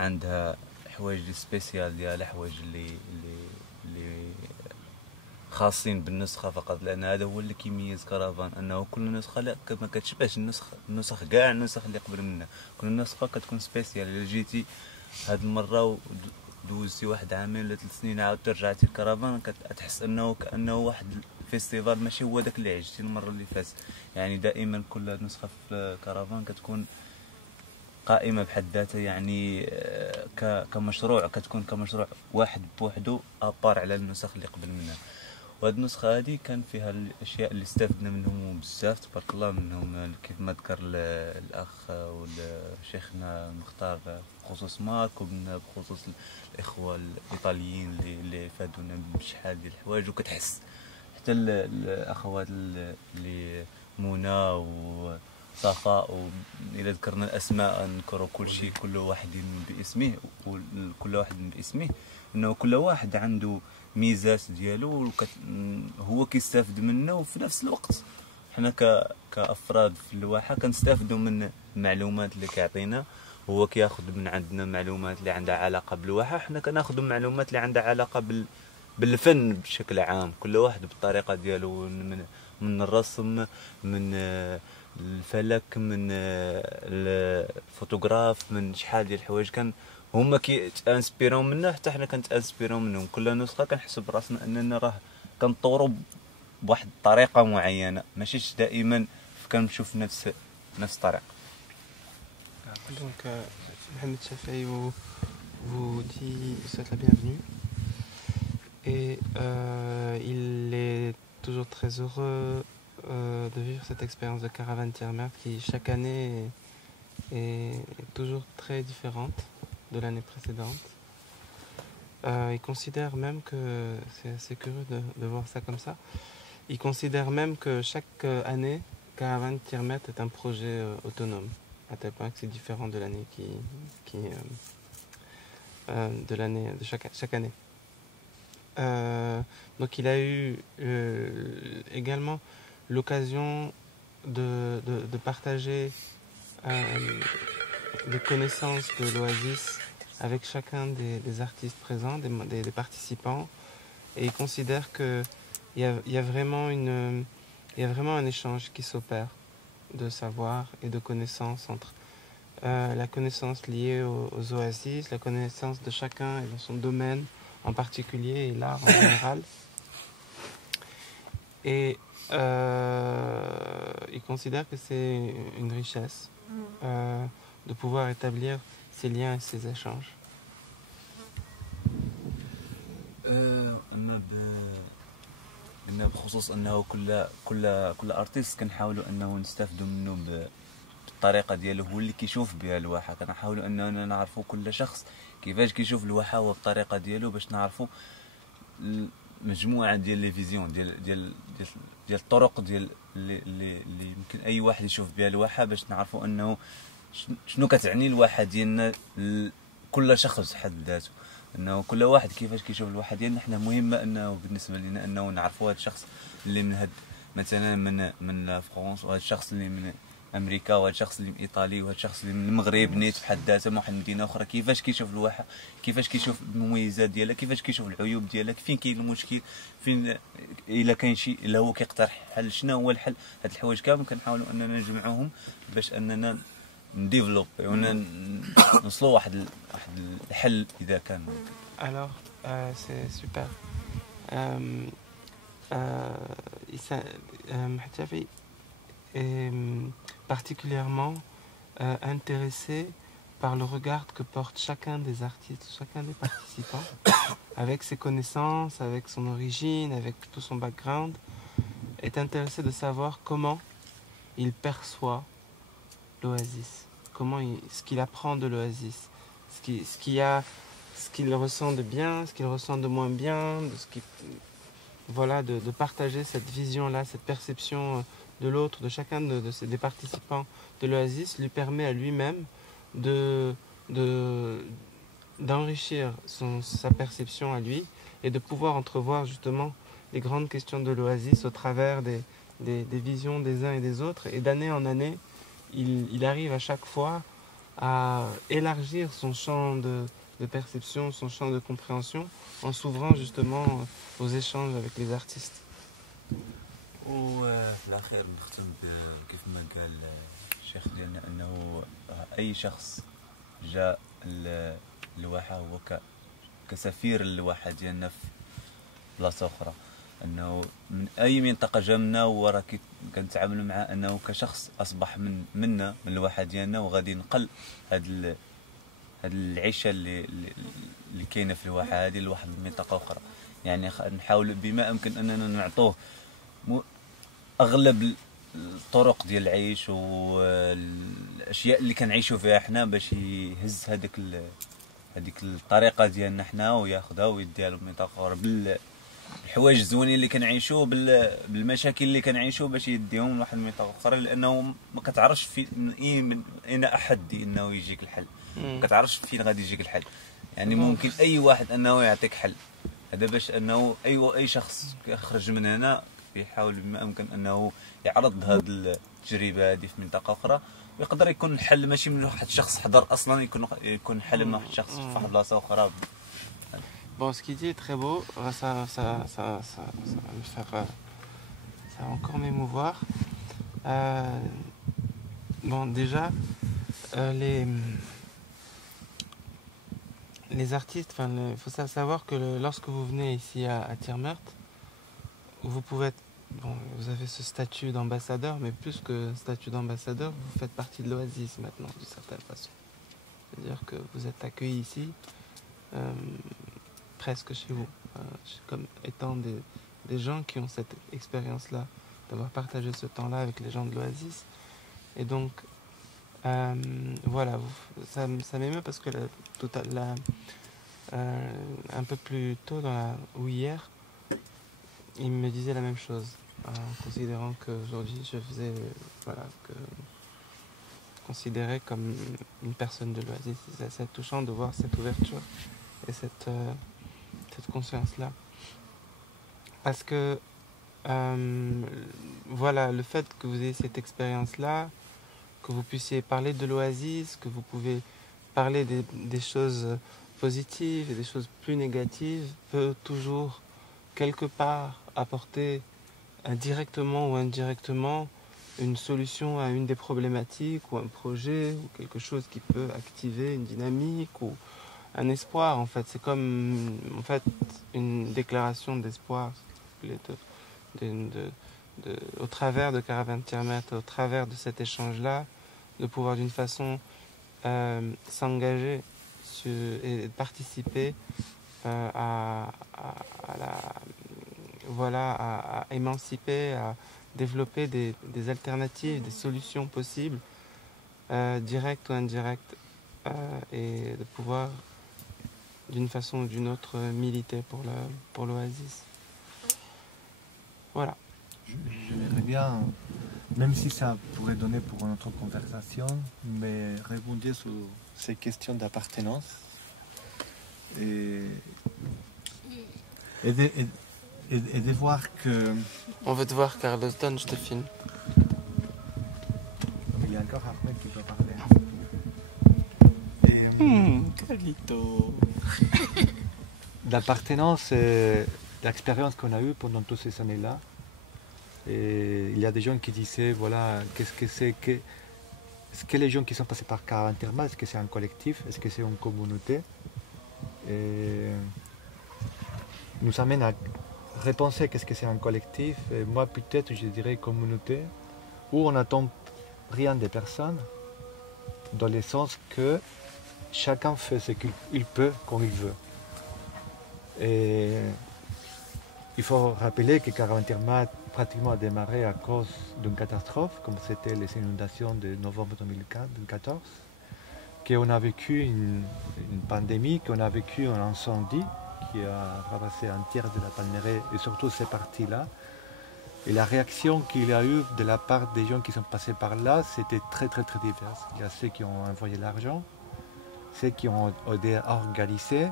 عندها حوايج لي سبيسيال ديالها، حوايج اللي خاصين بالنسخة فقط، لأن هذا هو اللي كيميز كرفان، أنه كل نسخة لا ما كتشبهش النسخ كاع النسخ اللي قبل منها، كل نسخة كتكون سبيسيال. إلا جيتي هاد المرة ودوزتي واحد عامين ولا 3 سنين عاود رجعتي الكرفان كتحس أنه كأنه واحد الفيستيفال ماشي هو داك اللي عشتي المرة اللي فاتت. يعني دائما كل نسخة في الكرفان كتكون قائمة بحد ذاتها، يعني كمشروع كتكون كمشروع واحد بوحده ابار على النسخ اللي قبل منها. وهذه النسخة هذه كان فيها الاشياء اللي استفدنا منهم بزاف تبارك الله، منهم كيف ما ذكر الاخ وشيخنا مختار بخصوص مارك، وبخصوص الاخوة الايطاليين اللي فادونا بشحال ديال الحوايج، وكتحس حتى الاخوات اللي منى وصفاء، إذا ذكرنا الأسماء نذكروا كل شيء، كل واحد باسمه وكل واحد باسمه، إنه كل واحد عنده ميزات ديالو هو كيستافد منه، وفي نفس الوقت حنا كأفراد في الواحة كنستافدوا من المعلومات اللي كيعطينا، هو كياخذ من عندنا معلومات اللي عندها علاقة بالواحة، حنا كناخذوا معلومات اللي عندها علاقة بالفن بشكل عام، كل واحد بالطريقة ديالو، من الرسم، من الفلك، من الفوتوغراف، من شحال ديال الحوايج كان هما كيتانسبيرو منا، حتى حنا كنتانسبيرو منهم. كل نسخه كنحس براسنا اننا راه كنطوروا بواحد الطريقه معينه، ماشيش دائما كنمشيو في نفس الطريق. Donc Mohamed Chafei vous souhaite la bienvenue et il est toujours très heureux de vivre cette expérience de caravane Tiers-Merde qui chaque année est toujours très différente de l'année précédente. Il considère même que, c'est assez curieux de voir ça comme ça, il considère même que chaque année, caravane Tiers-Merde est un projet autonome, à tel point que c'est différent de l'année de chaque année. Donc il a eu également l'occasion de partager des connaissances de l'Oasis avec chacun des artistes présents, des participants, et il considère qu'il y a vraiment un échange qui s'opère de savoir et de connaissances entre la connaissance liée aux oasis, la connaissance de chacun et dans son domaine en particulier et l'art en général. Et il considère que c'est une richesse de pouvoir établir ces liens et ces échanges. أما بخصوص أنه كل أرتيست كنحاولوا أنه نستافدوا منه بالطريقة ديالو هو اللي كيشوف بها الواحة، كنحاولوا أننا نعرفوا كل شخص كيفاش كيشوف الواحة وبطريقة ديالو، باش نعرفوا مجموعة ديال لي فيزيون ديال الطرق ديال اللي يمكن أي واحد يشوف بها الواحة، باش نعرفوا أنه شنو كتعني الواحة ديالنا كل شخص حد ذاته، انه كل واحد كيفاش كيشوف الواحد ديالنا. حنا مهمه انه بالنسبه لنا انه نعرفوا هذا الشخص اللي من هاد مثلا من فرنسا، وهذا الشخص اللي من امريكا، وهذا الشخص اللي من ايطاليا، وهذا الشخص اللي من المغرب نيت بحد ذاته من واحد المدينه اخرى، كيفاش كيشوف الواحد، كيفاش كيشوف المميزات ديالها، كيفاش كيشوف العيوب ديالها، فين كاين المشكل، فين الا كاين شي اللي هو كيقترح حل، شنو هو الحل. هاد الحوايج كامل كنحاولوا اننا نجمعوهم باش اننا نديفلوب ونوصلوا واحد الحل اذا كان. Alors, c'est super. Mahachafi est particulièrement intéressé par le regard que porte chacun des artistes, chacun des participants, avec ses connaissances, avec son origine, avec tout son background, est intéressé de savoir comment il perçoit l'Oasis, ce qu'il apprend de l'Oasis, ce qu'il ressent de bien, ce qu'il ressent de moins bien, de partager cette vision-là, cette perception de l'autre, de chacun des participants de l'Oasis, lui permet à lui-même d'enrichir sa perception à lui et de pouvoir entrevoir justement les grandes questions de l'Oasis au travers des visions des uns et des autres. Et d'année en année, il arrive à chaque fois à élargir son champ de perception, son champ de compréhension, en s'ouvrant justement aux échanges avec les artistes. وفي الأخير نختم كيف ما قال الشيخ ديالنا أنه أي شخص جاء للواحة هو كسفير للواحة ديالنا في بلاصة أخرى، انه من اي منطقه جا منا وراه كنتعاملوا معاه انه كشخص اصبح منا من الواحه ديالنا وغادي ينقل هاد العيشه اللي كاينه في الواحه هذه لواحد المنطقه اخرى. يعني نحاول بما امكن اننا نعطوه اغلب الطرق ديال العيش والاشياء اللي كنعيشوا فيها حنا باش يهز هذيك الطريقه ديالنا حنا وياخذها ويديها للمنطقه اخرى بالحوايج الزوينين اللي كنعيشوا بالمشاكل اللي كنعيشوا باش يديهم لواحد المنطقه اخرى، لانه ما كتعرفش في من اين احد انه يجيك الحل، ما كتعرفش فين غادي يجيك الحل. يعني ممكن اي واحد انه يعطيك حل. هذا باش انه اي شخص يخرج من هنا يحاول بما امكن انه يعرض هذه التجربه هذه في منطقه اخرى، ويقدر يكون الحل ماشي من واحد الشخص حضر اصلا، يكون حل من واحد الشخص في واحد بلاصه اخرى. Bon, ce qu'il dit est très beau, ça va me faire, ça va encore m'émouvoir. Bon, déjà, les artistes, il faut savoir que lorsque vous venez ici à Tirmert, vous pouvez être, bon, vous avez ce statut d'ambassadeur, mais plus que statut d'ambassadeur, vous faites partie de l'Oasis maintenant, d'une certaine façon. C'est-à-dire que vous êtes accueillis ici, presque chez vous, comme étant des gens qui ont cette expérience-là, d'avoir partagé ce temps-là avec les gens de l'Oasis. Et donc, voilà, ça m'émeut parce que un peu plus tôt, ou hier, il me disait la même chose, en considérant qu'aujourd'hui je faisais, considéré comme une personne de l'Oasis. C'est assez touchant de voir cette ouverture et cette conscience-là. Parce que, voilà, le fait que vous ayez cette expérience-là, que vous puissiez parler de l'Oasis, que vous pouvez parler des choses positives et des choses plus négatives, peut toujours, quelque part, apporter directement ou indirectement une solution à une des problématiques ou un projet ou quelque chose qui peut activer une dynamique ou un espoir. En fait, c'est comme en fait une déclaration d'espoir au travers de Caravane Tirmert, au travers de cet échange-là, de pouvoir d'une façon s'engager et participer à émanciper, à développer des alternatives, des solutions possibles, directes ou indirectes, et de pouvoir d'une façon ou d'une autre militer pour l'Oasis. Voilà. J'aimerais bien, même si ça pourrait donner pour une autre conversation, mais rebondir sur ces questions d'appartenance et de voir que... On veut te voir, Carlos, donne, je te filme. Il y a encore Ahmed qui peut parler. Carlito. L'appartenance, l'expérience qu'on a eue pendant toutes ces années-là. Et il y a des gens qui disaient, voilà, qu'est-ce que c'est que... Est-ce que les gens qui sont passés par Caravane Tirmert, est-ce que c'est un collectif, est-ce que c'est une communauté? Et nous amène à repenser qu'est-ce que c'est un collectif. Et moi, peut-être, je dirais communauté, où on n'attend rien des personnes, dans le sens que chacun fait ce qu'il peut quand il veut. Et il faut rappeler que Caravane Tirmert pratiquement a démarré à cause d'une catastrophe, comme c'était les inondations de novembre 2014, qu'on a vécu une pandémie, qu'on a vécu un incendie qui a ramassé un tiers de la Palmeraie et surtout ces parties-là. Et la réaction qu'il y a eu de la part des gens qui sont passés par là, c'était très très très diverse. Il y a ceux qui ont envoyé l'argent, ceux qui ont aidé à organiser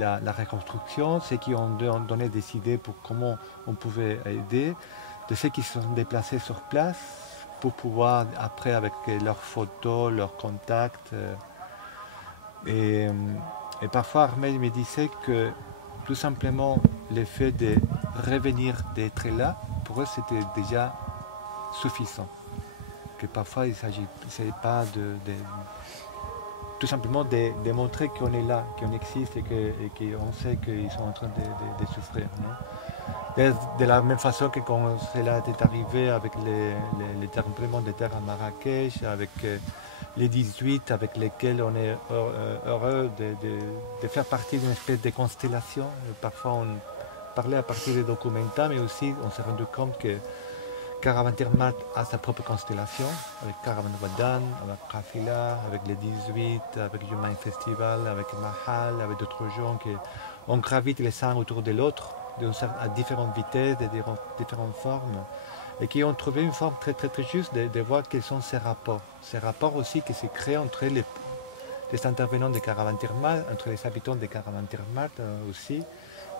la reconstruction, ceux qui ont donné des idées pour comment on pouvait aider, de ceux qui se sont déplacés sur place pour pouvoir, après, avec leurs photos, leurs contacts. Et parfois, Ahmed me disait que tout simplement, le fait de revenir, d'être là, pour eux, c'était déjà suffisant. Que parfois, il ne s'agit pas tout simplement de montrer qu'on est là, qu'on existe et qu'on sait qu'ils sont en train de souffrir. Non? De la même façon que quand cela est arrivé avec les tremblements de terre à Marrakech, avec les 18 avec lesquels on est heureux de faire partie d'une espèce de constellation. Parfois on parlait à partir des documents, mais aussi on s'est rendu compte que Caravan Termat a sa propre constellation, avec Caravan Wadan, avec Qafila, avec les 18, avec Jumaï Festival, avec Mahal, avec d'autres gens qui on gravite les uns autour de l'autre, à différentes vitesses, de différentes formes, et qui ont trouvé une forme très juste de voir quels sont ces rapports. Ces rapports aussi qui se créent entre les intervenants de Caravan Termat, entre les habitants de Caravan Termat aussi.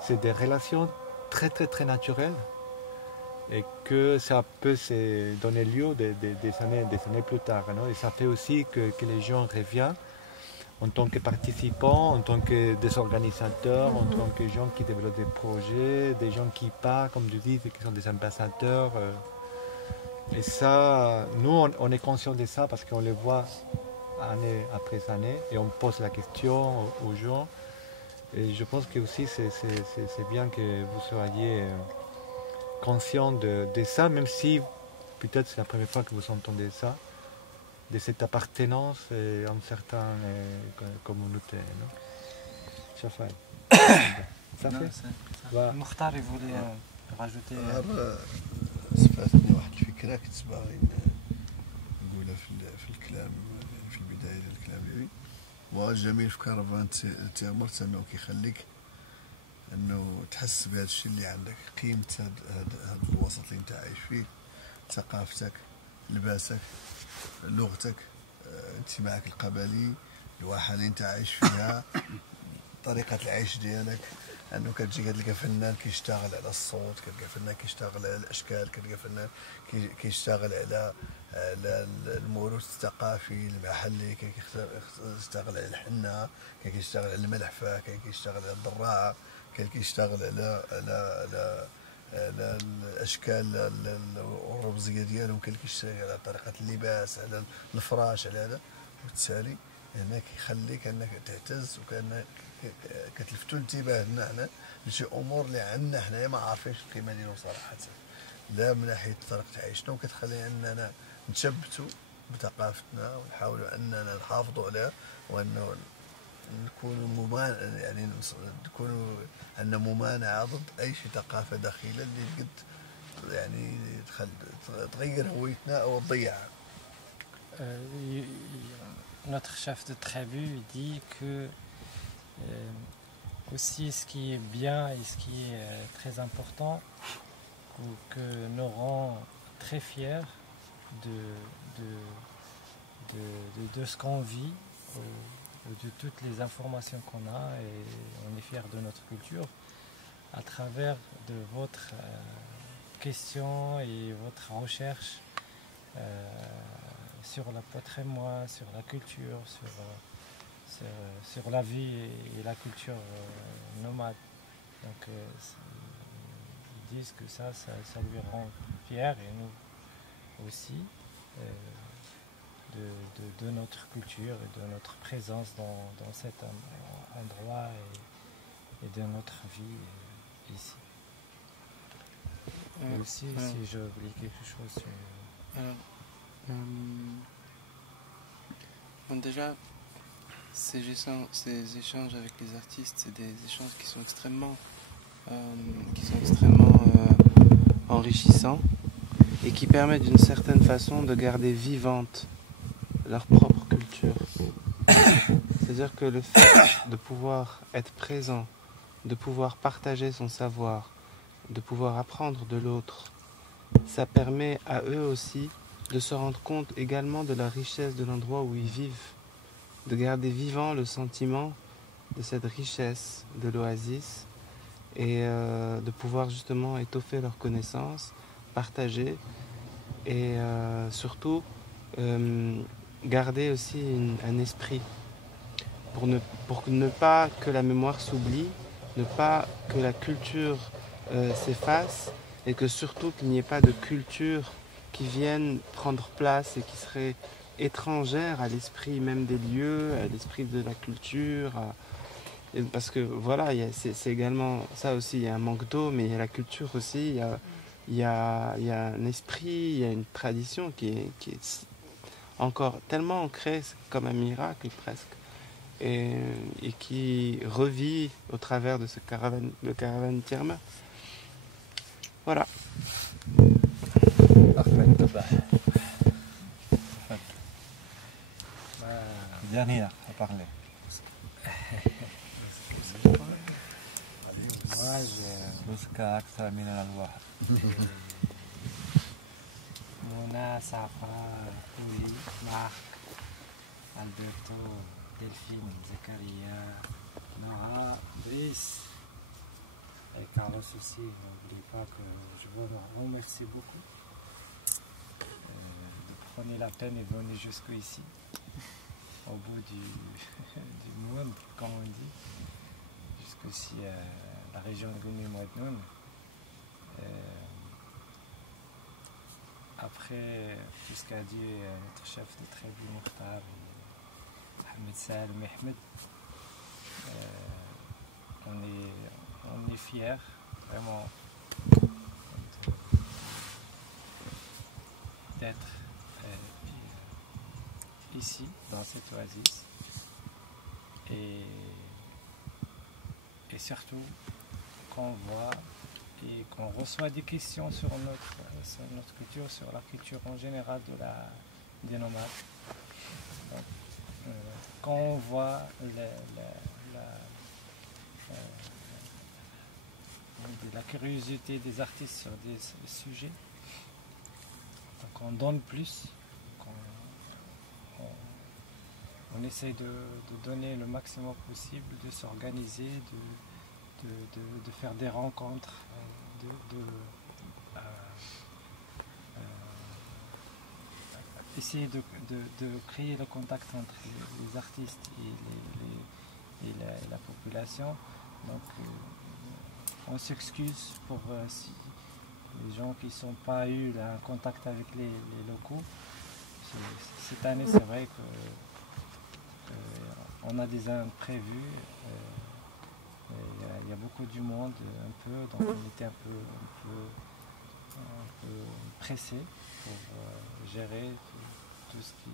C'est des relations très naturelles, et que ça peut se donner lieu des années plus tard. Non? Et ça fait aussi que les gens reviennent en tant que participants, en tant que des organisateurs, en tant que gens qui développent des projets, des gens qui partent, comme tu dis, qui sont des ambassadeurs. Et ça, nous, on est conscients de ça parce qu'on les voit année après année et on pose la question aux gens. Et je pense que aussi c'est bien que vous soyez conscients de ça, même si peut-être c'est la première fois que vous entendez ça, de cette appartenance à une certaine communauté. Non? Shafaï. Ça fait Mokhtar, il voulait rajouter. سفاتني واحد الفكرة كنت باغي نقولها في الكلام في البداية ديال الكلام ديالي. والجميل في كرفان تامر انه كيخليك انه تحس بهذا الشيء اللي عندك، قيمة هذا الوسط اللي انت عايش فيه، ثقافتك، لباسك، لغتك، انتمائك القبلي، الواحة اللي انت عايش فيها، طريقة العيش ديالك. انه كتجي كتلقى فنان كيشتغل على الصوت، كتلقى فنان كيشتغل على الاشكال، كتلقى فنان كيشتغل على الموروث الثقافي المحلي، كيشتغل على الحنه، كيشتغل على الملحفه، كيشتغل على الضراعه، كيشتغل على الاشكال الرمزيه ديالهم، كيشتغل على طريقه اللباس، على الفراش، على هذا. وبالتالي هنا كيخليك انك تعتز وكانك كتلفتوا انتباهنا حنا لشي امور اللي عندنا حنايا ما عارفينش القيمه ديالهم صراحه، لا من ناحيه طريقه عيشنا، وكتخلي اننا نتشبتوا بثقافتنا ونحاولوا اننا نحافظوا عليها، وانه نكونوا يعني نكونوا عندنا ممانعه ضد اي شي ثقافه داخله اللي قد يعني تغير هويتنا او تضيعها. Notre chef de tribu dit que aussi ce qui est bien et ce qui est très important, ou que nous rend très fiers de ce qu'on vit, de toutes les informations qu'on a, et on est fiers de notre culture à travers de votre question et votre recherche sur le patrimoine, sur la culture, sur la vie et la culture nomade. Donc ils disent que ça lui rend fier, et nous aussi, de notre culture et de notre présence dans cet endroit et de notre vie ici. Et aussi, si j'ai oublié quelque chose sur... Déjà, ces échanges avec les artistes, c'est des échanges qui sont extrêmement enrichissants et qui permettent d'une certaine façon de garder vivante leur propre culture. C'est-à-dire que le fait de pouvoir être présent, de pouvoir partager son savoir, de pouvoir apprendre de l'autre, ça permet à eux aussi de se rendre compte également de la richesse de l'endroit où ils vivent, de garder vivant le sentiment de cette richesse de l'oasis, et de pouvoir justement étoffer leurs connaissances, partager, et surtout garder aussi un esprit pour ne pas que la mémoire s'oublie, ne pas que la culture s'efface, et que surtout qu'il n'y ait pas de culture qui viennent prendre place et qui seraient étrangères à l'esprit même des lieux, à l'esprit de la culture, Et parce que voilà, c'est également ça aussi, il y a un manque d'eau, mais il y a la culture aussi, il y a un esprit, il y a une tradition qui est encore tellement ancrée, c'est comme un miracle presque, et qui revit au travers de le caravane Tirma. Voilà. Parfait. Dernier à parler. Moi, Mona, Safa, Uli, Marc, Alberto, Delphine, Zakaria, Nora, Brice et Carlos aussi. N'oubliez pas que je vous remercie beaucoup de prendre la peine et venir jusqu'ici, au bout du monde, comme on dit, jusqu'ici la région de Goumi-Mouadnoun. Après tout ce qu'a dit notre chef de tribu Mokhtar, Mohamed Saal Mehmed, on est fiers vraiment d'être ici dans cette oasis et surtout qu'on voit et qu'on reçoit des questions sur notre culture, sur la culture en général des nomades. Donc, quand on voit la curiosité des artistes sur des sujets, donc on donne plus, on essaie de donner le maximum possible, de s'organiser, de faire des rencontres, essayer de créer le contact entre les artistes et la population. Donc on s'excuse pour si les gens qui n'ont pas eu un contact avec les locaux. Cette année, c'est vrai qu'on a des imprévus. Il y a beaucoup du monde, un peu, donc on était un peu pressé pour gérer tout ce qui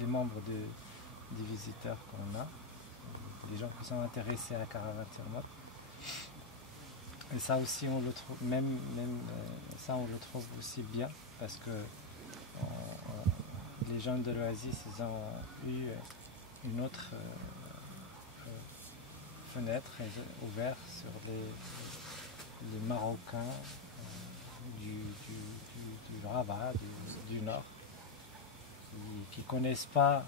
les membres des visiteurs qu'on a, les gens qui sont intéressés à la caravane Tirma. Et ça aussi, on le trouve, même ça, on le trouve aussi bien parce que les gens de l'Oasis, ils ont eu une autre fenêtre ouverte sur les Marocains du Rabat, du Nord, qui ne connaissent pas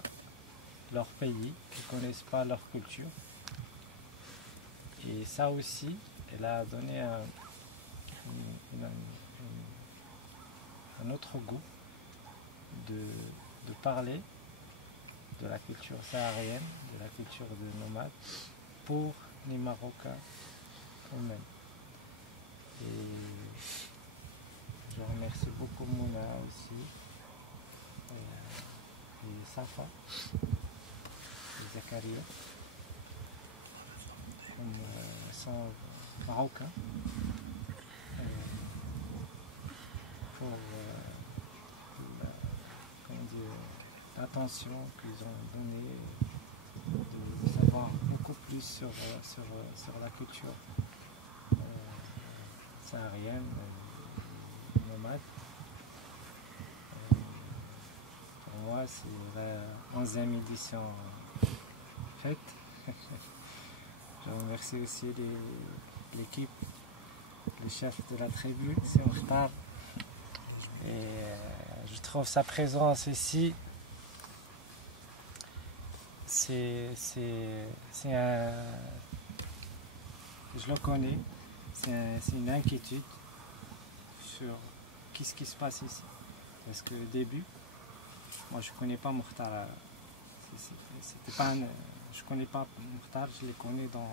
leur pays, qui ne connaissent pas leur culture. Et ça aussi, elle a donné un autre goût de parler de la culture saharienne, de la culture de nomades, pour les Marocains eux-mêmes. Et je remercie beaucoup Mouna aussi, et Safa, et Zakaria, comme sont marocains, pour l'attention qu'ils ont donnée, de savoir beaucoup plus sur la culture saharienne, nomade. Pour moi, c'est la 11e édition faite. Je remercie aussi l'équipe, le chef de la tribu, c'est Mokhtar. Et je trouve sa présence ici, c'est un... Je le connais, c'est une inquiétude sur qu'est-ce qui se passe ici. Parce que au début, moi je ne connais pas Mokhtar. Je ne connais pas Mokhtar, je les connais dans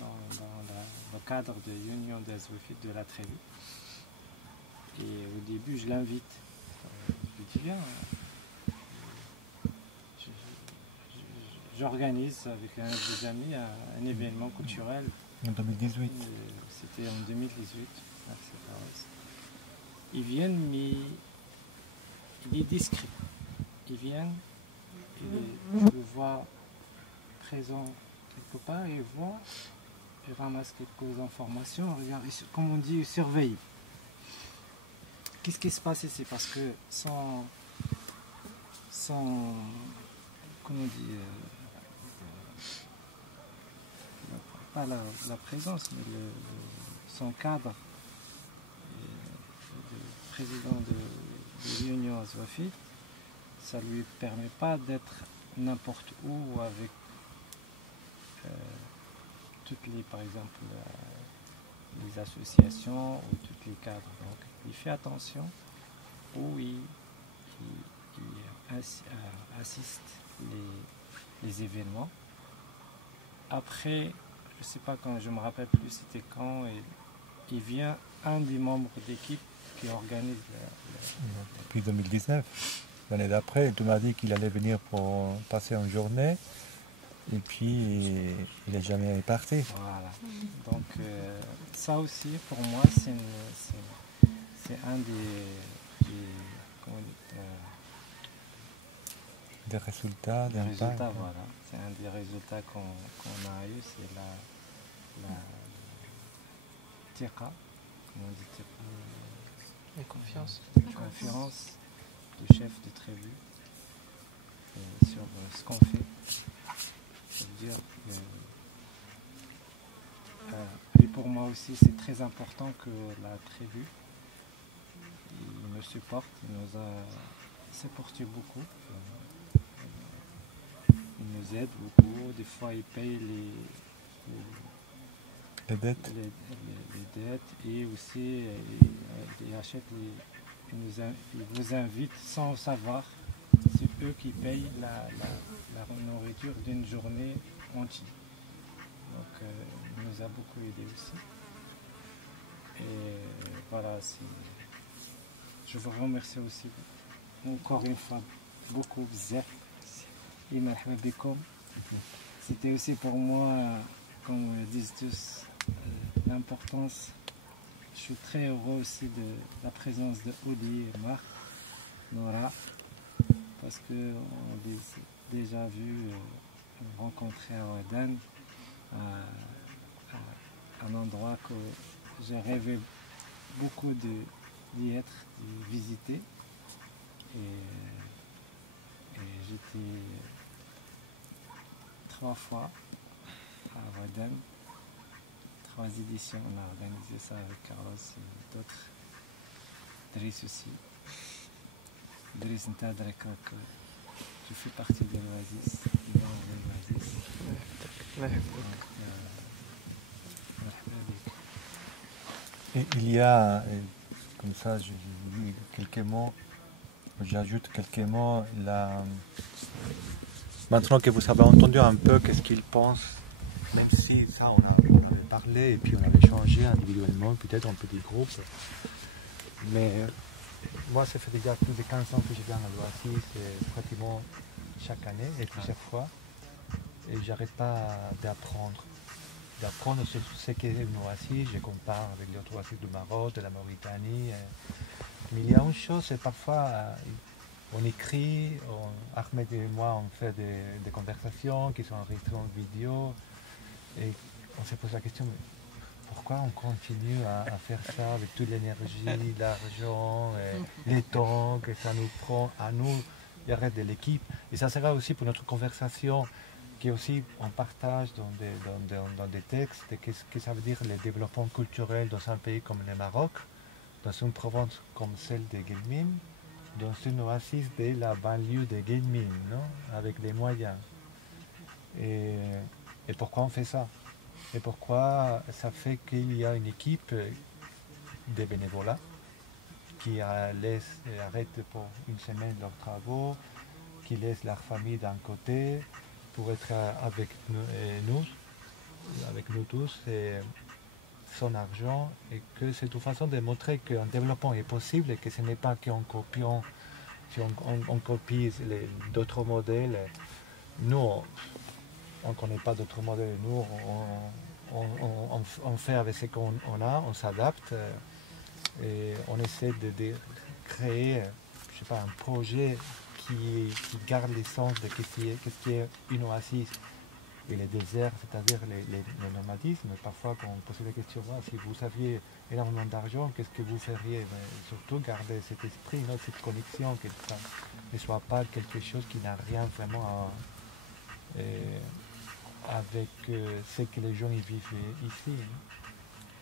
le cadre de l'Union des Azoufites de la tribu. Et au début, je l'invite. Je lui dis, viens. j'organise avec des amis un événement culturel. En 2018. C'était en 2018. Ils viennent, mais il est discret. Ils viennent, je le vois présent quelque part, ils voient, ils ramassent quelques informations, regardent, comme on dit, ils surveillent. Qu'est-ce qui se passe ici? Parce que sans comment on dit, pas la présence, mais son cadre, le président de l'Union Azwafite, ça ne lui permet pas d'être n'importe où avec toutes les, par exemple, les associations ou tous les cadres. Donc, il fait attention où il assiste les événements. Après, je ne sais pas quand, je ne me rappelle plus c'était quand, il vient un des membres d'équipe qui organise Depuis 2019, l'année d'après, tu m'as dit qu'il allait venir pour passer une journée et puis il n'est jamais parti. Voilà. Donc ça aussi pour moi c'est un des résultats, voilà. C'est un des résultats qu'on a eu, c'est la tiqa, comment on dit tiqa, la confiance. La confiance du chef de tribu sur ce qu'on fait. C'est-à-dire et pour moi aussi c'est très important que la tribu il me supporte, il nous a supporté beaucoup. Il nous aide beaucoup, des fois il paye les dettes. Les dettes et aussi il achète il vous invite sans savoir, c'est eux qui payent la nourriture d'une journée entière. Donc il nous a beaucoup aidé aussi. Et voilà, je vous remercie aussi encore une fois beaucoup. C'était aussi pour moi, comme disent tous, l'importance. Je suis très heureux aussi de la présence de Odi et Marc, Nora, parce qu'on les a déjà vus rencontrer à Ouadan, un endroit que j'ai rêvé beaucoup d'y être, d'y visiter. Et j'étais 3 fois à Ouadan, 3 éditions, on a organisé ça avec Carlos et d'autres. Driss aussi. Driss Ntadrek, tu fais partie de l'Oasis, Et il y a, comme ça, je dis quelques mots, j'ajoute quelques mots. Maintenant que vous avez entendu un peu qu'est-ce qu'ils pensent, même si ça on avait parlé et puis on avait changé individuellement, peut-être en petits groupes, mais moi ça fait déjà plus de 15 ans que je viens à l'Oasis, pratiquement chaque année et plusieurs fois, et j'arrête pas d'apprendre sur ce qu'est une oasis. Je compare avec les autres oasis du Maroc, de la Mauritanie, mais il y a une chose, c'est parfois on écrit, Ahmed et moi on fait des conversations qui sont enregistrées en vidéo et on se pose la question, mais pourquoi on continue à faire ça avec toute l'énergie, l'argent, les temps que ça nous prend à nous, il y aurait de l'équipe. Et ça sera aussi pour notre conversation qui aussi on partage dans des textes qu'est-ce que ça veut dire le développement culturel dans un pays comme le Maroc, dans une province comme celle de Guelmim, dans une oasis de la banlieue de Guelmim, non? Avec les moyens. Et pourquoi on fait ça? Et pourquoi ça fait qu'il y a une équipe de bénévolats qui arrêtent pour une semaine leurs travaux, qui laissent leur famille d'un côté pour être avec nous tous, et son argent, et que c'est une façon de montrer qu'un développement est possible et que ce n'est pas qu'en copiant, si on copie d'autres modèles. Nous, on ne connaît pas d'autres modèles. Nous, on fait avec ce qu'on a, on s'adapte et on essaie de créer, je sais pas, un projet qui garde l'essence de ce qui est une oasis. Et les déserts, c'est-à-dire les nomadismes, parfois quand on pose la question, si vous aviez énormément d'argent, qu'est-ce que vous feriez? Surtout garder cet esprit, cette connexion, que ça ne soit pas quelque chose qui n'a rien vraiment avec ce que les gens y vivent ici.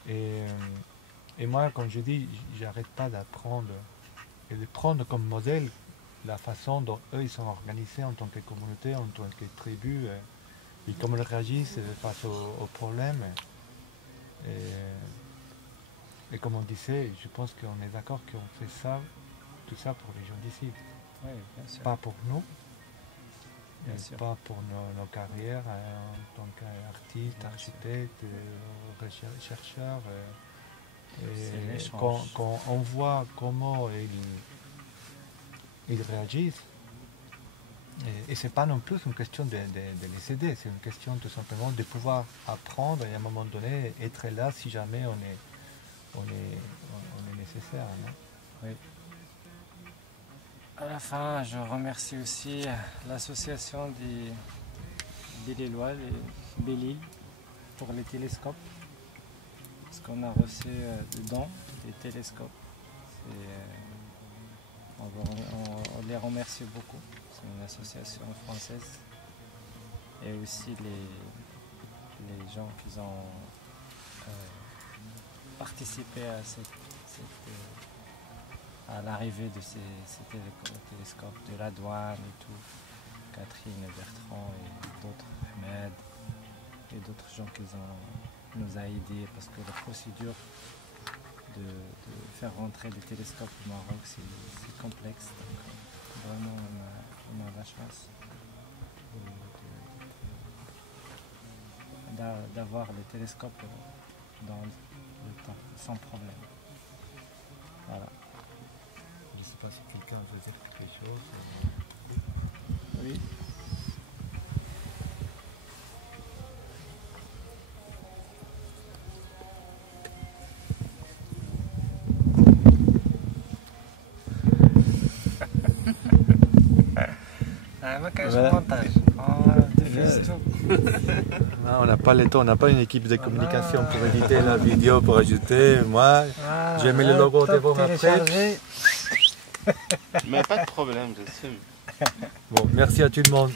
Et moi, comme je dis, j'arrête pas d'apprendre et de prendre comme modèle la façon dont eux ils sont organisés en tant que communauté, en tant que tribu. Et comment ils réagissent face aux problèmes. Et comme on disait, je pense qu'on est d'accord qu'on fait ça, tout ça pour les gens d'ici. Oui, bien sûr. Pas pour nous, bien sûr. Pas pour nos carrières en tant qu'artistes, architectes, chercheurs. Quand on voit comment ils réagissent, et ce n'est pas non plus une question de les aider, c'est une question tout simplement de pouvoir apprendre et à un moment donné être là si jamais on est nécessaire. Non? Oui. À la fin, je remercie aussi l'association des Lillois, les Belle-Île, pour les télescopes, parce qu'on a reçu dedans des télescopes. On les remercie beaucoup. C'est une association française. Et aussi les gens qui ont participé à l'arrivée de ces télescopes, de la douane et tout. Catherine, Bertrand et d'autres, Ahmed et d'autres gens qui nous a aidés parce que la procédure de faire rentrer des télescopes au Maroc c'est complexe. Donc, vraiment on a la chance d'avoir les télescopes dans le temps, sans problème. Voilà. Je ne sais pas si quelqu'un veut dire quelque chose. Oui. On n'a pas le temps, on n'a pas une équipe de communication pour éditer la vidéo, pour ajouter. Moi, j'ai mis le logo de vos après. Mais pas de problème, j'assume. Bon, merci à tout le monde.